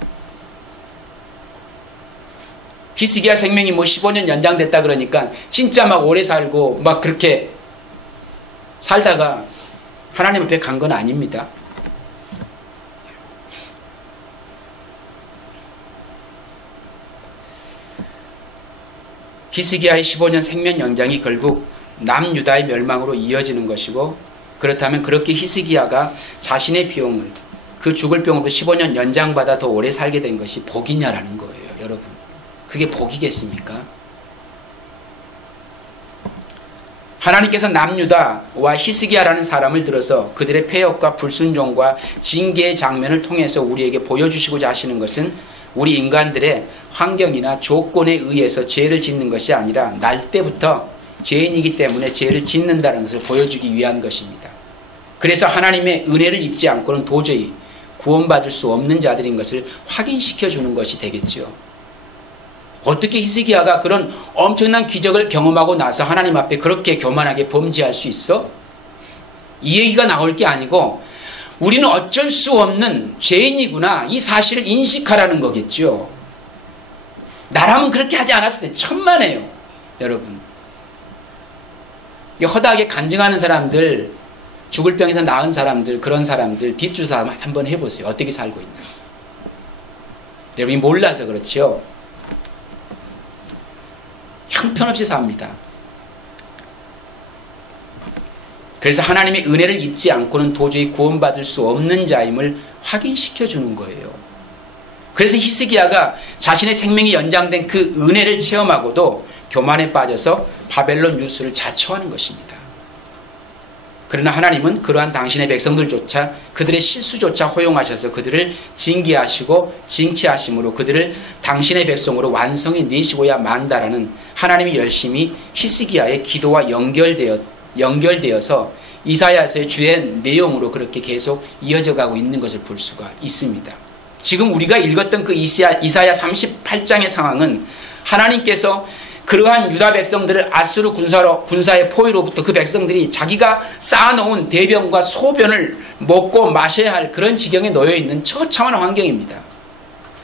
히스기야 생명이 뭐 15년 연장됐다 그러니까 진짜 막 오래 살고 막 그렇게 살다가 하나님 앞에 간 건 아닙니다. 히스기야의 15년 생명 연장이 결국 남유다의 멸망으로 이어지는 것이고, 그렇다면 그렇게 히스기야가 자신의 병을 그 죽을 병으로 15년 연장받아 더 오래 살게 된 것이 복이냐라는 거예요. 여러분, 그게 복이겠습니까? 하나님께서 남유다와 히스기야라는 사람을 들어서 그들의 폐역과 불순종과 징계의 장면을 통해서 우리에게 보여주시고자 하시는 것은 우리 인간들의 환경이나 조건에 의해서 죄를 짓는 것이 아니라 날 때부터 죄인이기 때문에 죄를 짓는다는 것을 보여주기 위한 것입니다. 그래서 하나님의 은혜를 입지 않고는 도저히 구원받을 수 없는 자들인 것을 확인시켜 주는 것이 되겠죠. 어떻게 히스기야가 그런 엄청난 기적을 경험하고 나서 하나님 앞에 그렇게 교만하게 범죄할 수 있어? 이 얘기가 나올 게 아니고 우리는 어쩔 수 없는 죄인이구나, 이 사실을 인식하라는 거겠죠. 나라면 그렇게 하지 않았을 때 천만에요. 여러분, 허다하게 간증하는 사람들, 죽을 병에서 나은 사람들, 그런 사람들 뒷주사 한번 해보세요. 어떻게 살고 있나. 여러분이 몰라서 그렇지요. 형편없이 삽니다. 그래서 하나님의 은혜를 입지 않고는 도저히 구원받을 수 없는 자임을 확인시켜 주는 거예요. 그래서 히스기야가 자신의 생명이 연장된 그 은혜를 체험하고도 교만에 빠져서 바벨론 유수를 자초하는 것입니다. 그러나 하나님은 그러한 당신의 백성들조차 그들의 실수조차 허용하셔서 그들을 징계하시고 징치하심으로 그들을 당신의 백성으로 완성해 내시고야 만다라는 하나님의 열심이 히스기야의 기도와 연결되어서 이사야서의 주의 내용으로 그렇게 계속 이어져 가고 있는 것을 볼 수가 있습니다. 지금 우리가 읽었던 그 이사야 38장의 상황은 하나님께서 그러한 유다 백성들을 아수르 군사의 포위로부터 그 백성들이 자기가 쌓아놓은 대변과 소변을 먹고 마셔야 할 그런 지경에 놓여 있는 처참한 환경입니다.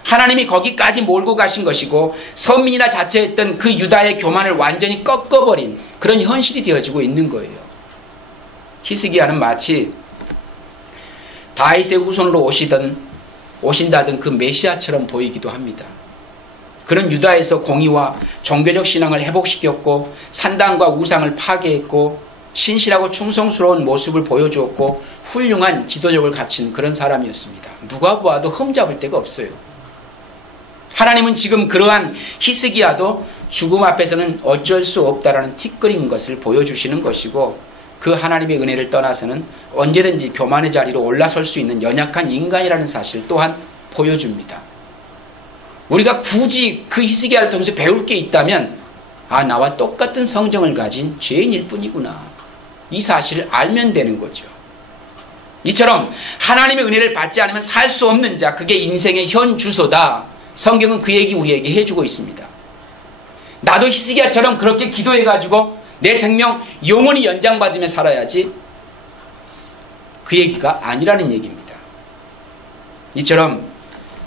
하나님이 거기까지 몰고 가신 것이고 선민이나 자처했던 그 유다의 교만을 완전히 꺾어버린 그런 현실이 되어지고 있는 거예요. 히스기야는 마치 다윗의 후손으로 오신다던 그 메시아처럼 보이기도 합니다. 그는 유다에서 공의와 종교적 신앙을 회복시켰고 산당과 우상을 파괴했고 신실하고 충성스러운 모습을 보여주었고 훌륭한 지도력을 갖춘 그런 사람이었습니다. 누가 보아도 흠잡을 데가 없어요. 하나님은 지금 그러한 히스기야도 죽음 앞에서는 어쩔 수 없다라는 티끌인 것을 보여주시는 것이고, 그 하나님의 은혜를 떠나서는 언제든지 교만의 자리로 올라설 수 있는 연약한 인간이라는 사실 또한 보여줍니다. 우리가 굳이 그 히스기야를 통해서 배울 게 있다면, 아, 나와 똑같은 성정을 가진 죄인일 뿐이구나, 이 사실을 알면 되는 거죠. 이처럼 하나님의 은혜를 받지 않으면 살 수 없는 자, 그게 인생의 현 주소다. 성경은 그 얘기 우리에게 해주고 있습니다. 나도 히스기야처럼 그렇게 기도해가지고 내 생명 영원히 연장받으며 살아야지, 그 얘기가 아니라는 얘기입니다. 이처럼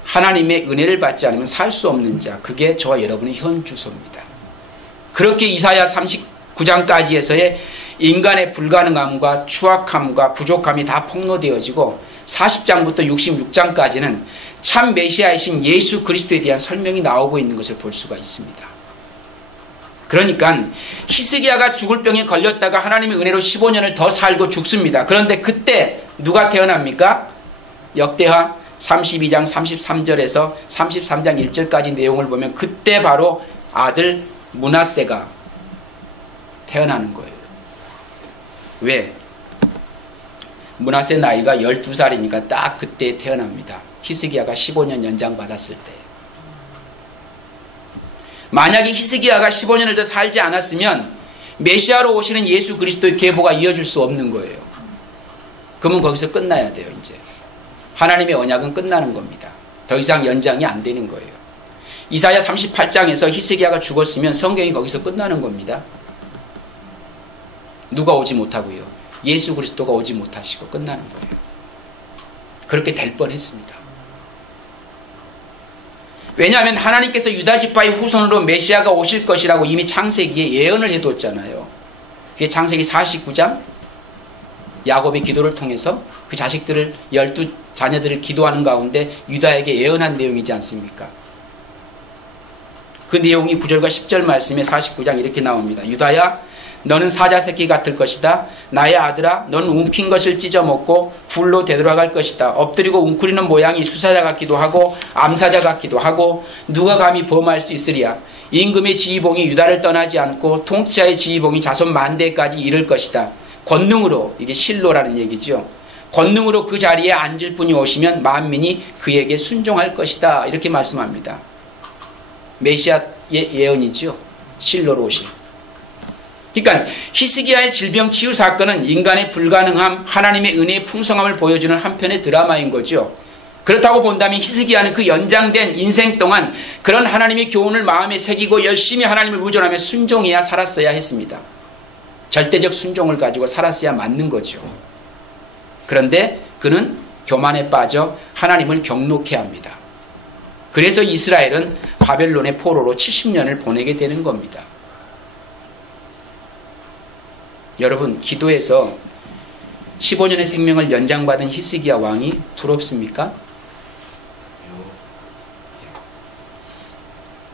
하나님의 은혜를 받지 않으면 살 수 없는 자, 그게 저와 여러분의 현 주소입니다. 그렇게 이사야 9장까지에서의 인간의 불가능함과 추악함과 부족함이 다 폭로되어지고 40장부터 66장까지는 참 메시아이신 예수 그리스도에 대한 설명이 나오고 있는 것을 볼 수가 있습니다. 그러니까 히스기야가 죽을 병에 걸렸다가 하나님의 은혜로 15년을 더 살고 죽습니다. 그런데 그때 누가 태어납니까? 역대하 32장 33절에서 33장 1절까지 내용을 보면 그때 바로 아들 므낫세가 태어나는 거예요. 왜? 므낫세 나이가 12살이니까 딱 그때 태어납니다. 히스기야가 15년 연장받았을 때. 만약에 히스기야가 15년을 더 살지 않았으면 메시아로 오시는 예수 그리스도의 계보가 이어질 수 없는 거예요. 그러면 거기서 끝나야 돼요. 이제 하나님의 언약은 끝나는 겁니다. 더 이상 연장이 안 되는 거예요. 이사야 38장에서 히스기야가 죽었으면 성경이 거기서 끝나는 겁니다. 누가 오지 못하고요. 예수 그리스도가 오지 못하시고 끝나는 거예요. 그렇게 될 뻔했습니다. 왜냐하면 하나님께서 유다 지파의 후손으로 메시아가 오실 것이라고 이미 창세기에 예언을 해뒀잖아요. 그게 창세기 49장 야곱의 기도를 통해서 그 자식들을 12자녀들을 기도하는 가운데 유다에게 예언한 내용이지 않습니까? 그 내용이 9절과 10절 말씀에 49장 이렇게 나옵니다. 유다야 너는 사자 새끼 같을 것이다. 나의 아들아 너는 움킨 것을 찢어먹고 굴로 되돌아갈 것이다. 엎드리고 웅크리는 모양이 수사자 같기도 하고 암사자 같기도 하고 누가 감히 범할 수 있으랴. 임금의 지휘봉이 유다를 떠나지 않고 통치자의 지휘봉이 자손 만대까지 이를 것이다. 권능으로, 이게 실로라는 얘기죠. 권능으로 그 자리에 앉을 분이 오시면 만민이 그에게 순종할 것이다. 이렇게 말씀합니다. 메시아의 예언이죠. 실로로 오신. 그러니까 히스기야의 질병 치유 사건은 인간의 불가능함, 하나님의 은혜의 풍성함을 보여주는 한편의 드라마인 거죠. 그렇다고 본다면 히스기야는 그 연장된 인생 동안 그런 하나님의 교훈을 마음에 새기고 열심히 하나님을 의존하며 순종해야 살았어야 했습니다. 절대적 순종을 가지고 살았어야 맞는 거죠. 그런데 그는 교만에 빠져 하나님을 경록해야 합니다. 그래서 이스라엘은 바벨론의 포로로 70년을 보내게 되는 겁니다. 여러분, 기도에서 15년의 생명을 연장받은 히스기야 왕이 부럽습니까?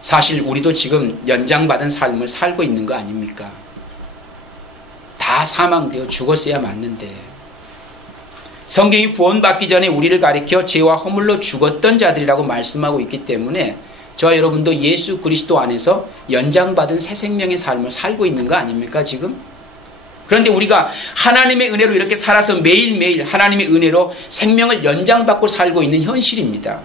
사실 우리도 지금 연장받은 삶을 살고 있는 거 아닙니까? 다 사망되어 죽었어야 맞는데 성경이 구원받기 전에 우리를 가리켜 죄와 허물로 죽었던 자들이라고 말씀하고 있기 때문에 저와 여러분도 예수 그리스도 안에서 연장받은 새 생명의 삶을 살고 있는 거 아닙니까 지금? 그런데 우리가 하나님의 은혜로 이렇게 살아서 매일매일 하나님의 은혜로 생명을 연장받고 살고 있는 현실입니다.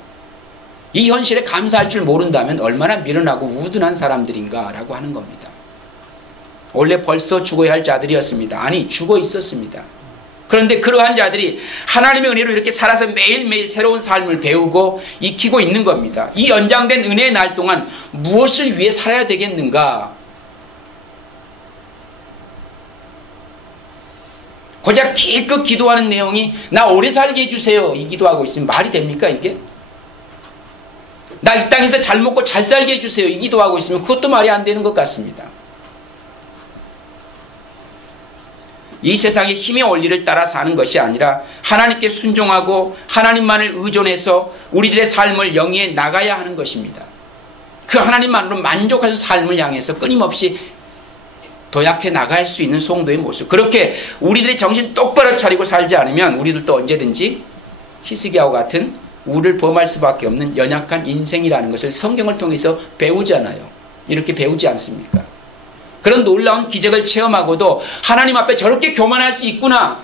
이 현실에 감사할 줄 모른다면 얼마나 미련하고 우둔한 사람들인가라고 하는 겁니다. 원래 벌써 죽어야 할 자들이었습니다. 아니, 죽어 있었습니다. 그런데 그러한 자들이 하나님의 은혜로 이렇게 살아서 매일매일 새로운 삶을 배우고 익히고 있는 겁니다. 이 연장된 은혜의 날 동안 무엇을 위해 살아야 되겠는가? 고작 기껏 기도하는 내용이 나 오래 살게 해주세요 이 기도하고 있으면 말이 됩니까 이게? 나 이 땅에서 잘 먹고 잘 살게 해주세요 이 기도하고 있으면 그것도 말이 안 되는 것 같습니다. 이 세상의 힘의 원리를 따라 사는 것이 아니라 하나님께 순종하고 하나님만을 의존해서 우리들의 삶을 영위해 나가야 하는 것입니다. 그 하나님만으로 만족하는 삶을 향해서 끊임없이 도약해 나갈 수 있는 성도의 모습. 그렇게 우리들이 정신 똑바로 차리고 살지 않으면 우리들도 언제든지 히스기야와 같은 우를 범할 수밖에 없는 연약한 인생이라는 것을 성경을 통해서 배우잖아요. 이렇게 배우지 않습니까? 그런 놀라운 기적을 체험하고도 하나님 앞에 저렇게 교만할 수 있구나.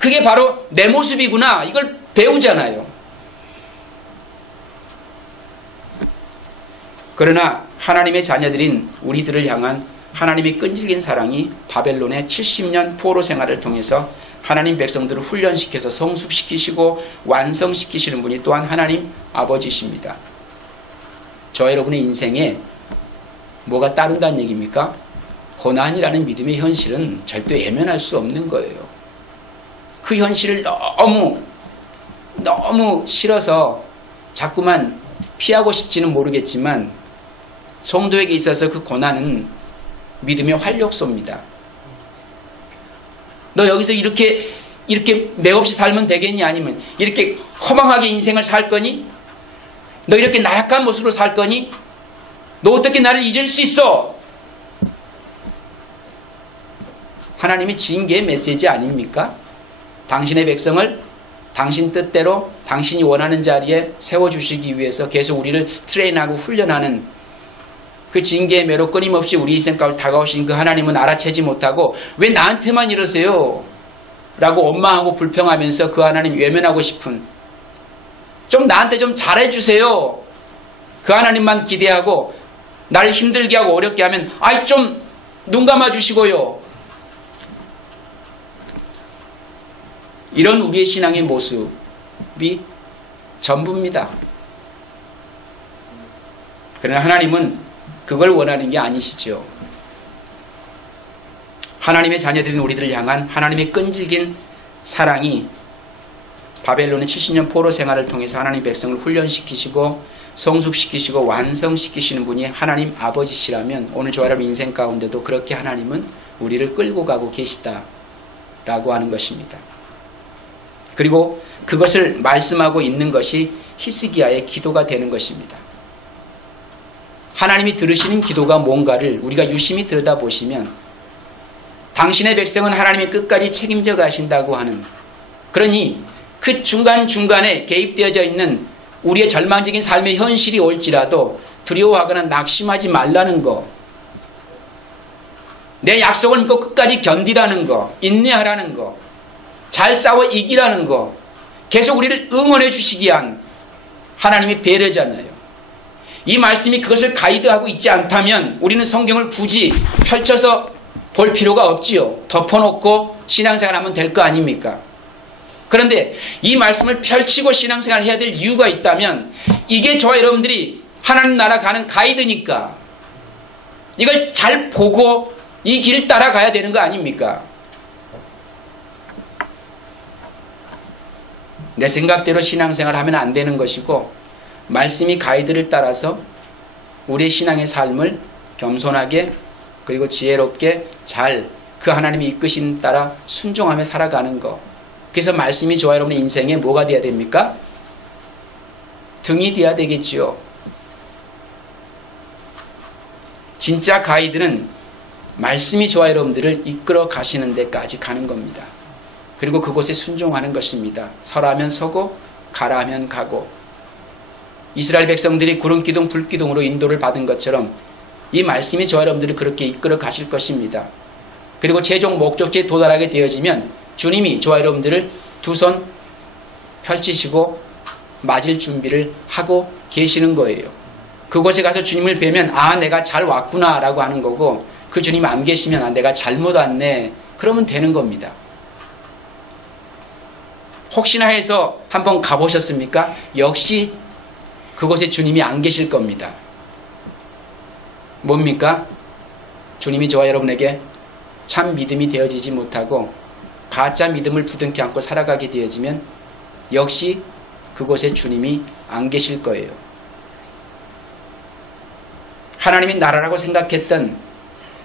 그게 바로 내 모습이구나. 이걸 배우잖아요. 그러나 하나님의 자녀들인 우리들을 향한 하나님의 끈질긴 사랑이 바벨론의 70년 포로 생활을 통해서 하나님 백성들을 훈련시켜서 성숙시키시고 완성시키시는 분이 또한 하나님 아버지십니다. 저 여러분의 인생에 뭐가 따른다는 얘기입니까? 고난이라는 믿음의 현실은 절대 외면할 수 없는 거예요. 그 현실을 너무 싫어서 자꾸만 피하고 싶지는 모르겠지만 성도에게 있어서 그 고난은 믿음의 활력소입니다. 너 여기서 이렇게 맥없이 살면 되겠니? 아니면 이렇게 허망하게 인생을 살 거니? 너 이렇게 나약한 모습으로 살 거니? 너 어떻게 나를 잊을 수 있어? 하나님의 징계의 메시지 아닙니까? 당신의 백성을 당신 뜻대로 당신이 원하는 자리에 세워주시기 위해서 계속 우리를 트레인하고 훈련하는 그 징계의 매로 끊임없이 우리 인생 가운데 다가오신 그 하나님은 알아채지 못하고 왜 나한테만 이러세요? 라고 원망하고 불평하면서 그 하나님 외면하고 싶은, 좀 나한테 좀 잘해주세요. 그 하나님만 기대하고 나를 힘들게 하고 어렵게 하면 아이 좀 눈 감아주시고요. 이런 우리의 신앙의 모습이 전부입니다. 그러나 하나님은 그걸 원하는 게 아니시죠. 하나님의 자녀들인 우리들을 향한 하나님의 끈질긴 사랑이 바벨론의 70년 포로 생활을 통해서 하나님 백성을 훈련시키시고 성숙시키시고 완성시키시는 분이 하나님 아버지시라면 오늘 저와 여러분 인생 가운데도 그렇게 하나님은 우리를 끌고 가고 계시다라고 하는 것입니다. 그리고 그것을 말씀하고 있는 것이 히스기야의 기도가 되는 것입니다. 하나님이 들으시는 기도가 뭔가를 우리가 유심히 들여다보시면 당신의 백성은 하나님이 끝까지 책임져 가신다고 하는, 그러니 그 중간중간에 개입되어져 있는 우리의 절망적인 삶의 현실이 올지라도 두려워하거나 낙심하지 말라는 거, 내 약속을 믿고 끝까지 견디라는 거, 인내하라는 거, 잘 싸워 이기라는 거, 계속 우리를 응원해 주시기 위한 하나님의 배려잖아요. 이 말씀이 그것을 가이드하고 있지 않다면 우리는 성경을 굳이 펼쳐서 볼 필요가 없지요. 덮어놓고 신앙생활하면 될 거 아닙니까? 그런데 이 말씀을 펼치고 신앙생활을 해야 될 이유가 있다면 이게 저와 여러분들이 하나님 나라 가는 가이드니까 이걸 잘 보고 이 길을 따라가야 되는 거 아닙니까? 내 생각대로 신앙생활을 하면 안 되는 것이고 말씀이 가이드를 따라서 우리의 신앙의 삶을 겸손하게 그리고 지혜롭게 잘 그 하나님이 이끄신 따라 순종하며 살아가는 것. 그래서 말씀이 저와 여러분의 인생에 뭐가 되어야 됩니까? 등이 되어야 되겠지요. 진짜 가이드는 말씀이 저와 여러분들을 이끌어 가시는 데까지 가는 겁니다. 그리고 그곳에 순종하는 것입니다. 서라면 서고 가라 하면 가고, 이스라엘 백성들이 구름기둥 불기둥으로 인도를 받은 것처럼 이 말씀이 저와 여러분들을 그렇게 이끌어 가실 것입니다. 그리고 최종 목적지에 도달하게 되어지면 주님이 저와 여러분들을 두 손 펼치시고 맞을 준비를 하고 계시는 거예요. 그곳에 가서 주님을 뵈면 아 내가 잘 왔구나 라고 하는 거고, 그 주님 안 계시면 아 내가 잘못 왔네 그러면 되는 겁니다. 혹시나 해서 한번 가보셨습니까? 역시 그곳에 주님이 안 계실 겁니다. 뭡니까? 주님이 저와 여러분에게 참 믿음이 되어지지 못하고 가짜 믿음을 부둥켜 안고 살아가게 되어지면 역시 그곳에 주님이 안 계실 거예요. 하나님이 나라라고 생각했던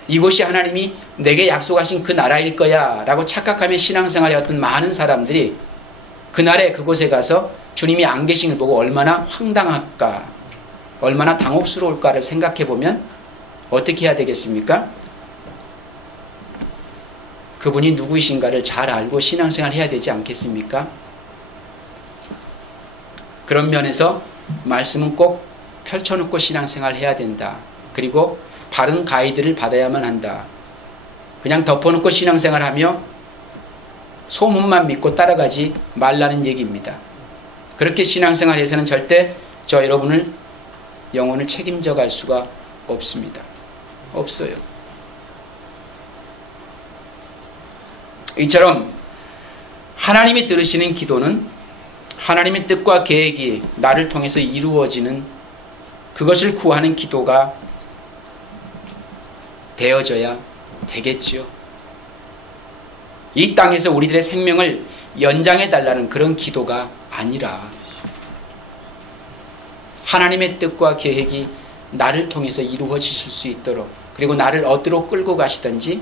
이곳이 하나님이 내게 약속하신 그 나라일 거야 라고 착각하며 신앙생활을 해왔던 많은 사람들이 그날에 그곳에 가서 주님이 안 계신 걸 보고 얼마나 황당할까, 얼마나 당혹스러울까를 생각해 보면 어떻게 해야 되겠습니까? 그분이 누구이신가를 잘 알고 신앙생활을 해야 되지 않겠습니까? 그런 면에서 말씀은 꼭 펼쳐놓고 신앙생활을 해야 된다. 그리고 바른 가이드를 받아야만 한다. 그냥 덮어놓고 신앙생활하며 소문만 믿고 따라가지 말라는 얘기입니다. 그렇게 신앙생활에서는 절대 저 여러분을 영혼을 책임져 갈 수가 없습니다. 없어요. 이처럼 하나님이 들으시는 기도는 하나님의 뜻과 계획이 나를 통해서 이루어지는 그것을 구하는 기도가 되어져야 되겠지요. 이 땅에서 우리들의 생명을 연장해달라는 그런 기도가 아니라 하나님의 뜻과 계획이 나를 통해서 이루어지실 수 있도록 그리고 나를 어디로 끌고 가시든지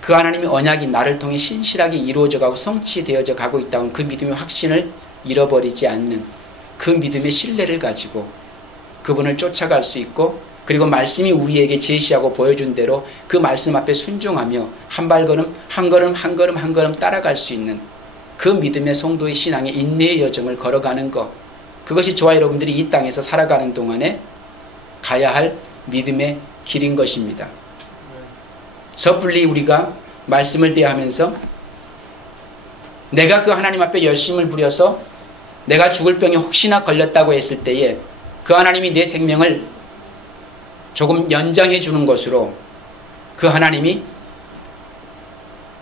그 하나님의 언약이 나를 통해 신실하게 이루어져 가고 성취되어져 가고 있다는 그 믿음의 확신을 잃어버리지 않는 그 믿음의 신뢰를 가지고 그분을 쫓아갈 수 있고, 그리고 말씀이 우리에게 제시하고 보여준 대로 그 말씀 앞에 순종하며 한 발걸음 한 걸음 한 걸음 한 걸음 따라갈 수 있는 그 믿음의 성도의 신앙의 인내의 여정을 걸어가는 것, 그것이 저와 여러분들이 이 땅에서 살아가는 동안에 가야 할 믿음의 길인 것입니다. 섣불리 우리가 말씀을 대하면서 내가 그 하나님 앞에 열심을 부려서 내가 죽을 병에 혹시나 걸렸다고 했을 때에 그 하나님이 내 생명을 조금 연장해 주는 것으로 그 하나님이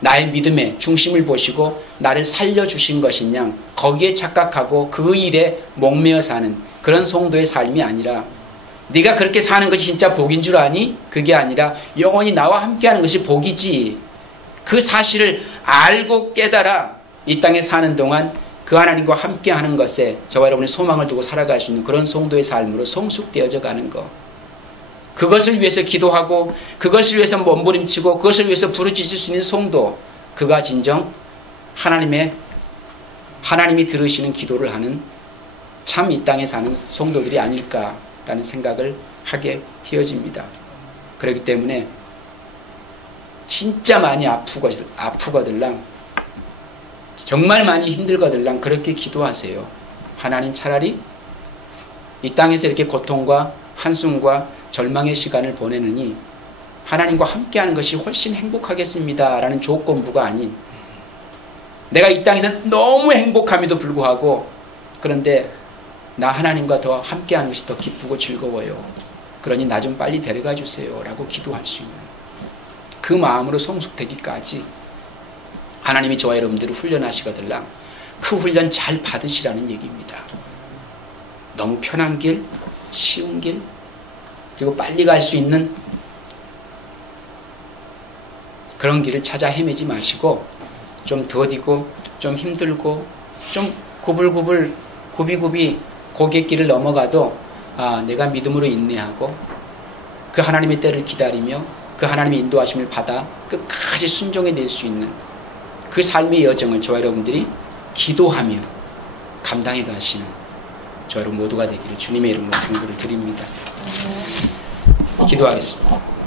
나의 믿음의 중심을 보시고 나를 살려주신 것이냐, 거기에 착각하고 그 일에 목매어 사는 그런 성도의 삶이 아니라, 네가 그렇게 사는 것이 진짜 복인 줄 아니? 그게 아니라 영원히 나와 함께하는 것이 복이지. 그 사실을 알고 깨달아 이 땅에 사는 동안 그 하나님과 함께하는 것에 저와 여러분이 소망을 두고 살아갈 수 있는 그런 성도의 삶으로 성숙되어져 가는 것, 그것을 위해서 기도하고 그것을 위해서 몸부림치고 그것을 위해서 부르짖을 수 있는 성도, 그가 진정 하나님이 들으시는 기도를 하는 참 이 땅에 사는 성도들이 아닐까라는 생각을 하게 되어집니다. 그렇기 때문에 진짜 많이 아프거들랑 정말 많이 힘들거들랑 그렇게 기도하세요. 하나님, 차라리 이 땅에서 이렇게 고통과 한숨과 절망의 시간을 보내느니 하나님과 함께하는 것이 훨씬 행복하겠습니다 라는 조건부가 아닌, 내가 이 땅에서 너무 행복함에도 불구하고 그런데 나 하나님과 더 함께하는 것이 더 기쁘고 즐거워요. 그러니 나 좀 빨리 데려가 주세요 라고 기도할 수 있는 그 마음으로 성숙되기까지 하나님이 저와 여러분들을 훈련하시거들랑 그 훈련 잘 받으시라는 얘기입니다. 너무 편한 길, 쉬운 길, 그리고 빨리 갈 수 있는 그런 길을 찾아 헤매지 마시고 좀 더디고 좀 힘들고 좀 구불구불 굽이굽이 고갯길을 넘어가도 내가 믿음으로 인내하고 그 하나님의 때를 기다리며 그 하나님의 인도하심을 받아 끝까지 순종해낼 수 있는 그 삶의 여정을 저와 여러분들이 기도하며 감당해 가시는 저 여러분 모두가 되기를 주님의 이름으로 간구를 드립니다. 기도하겠습니다.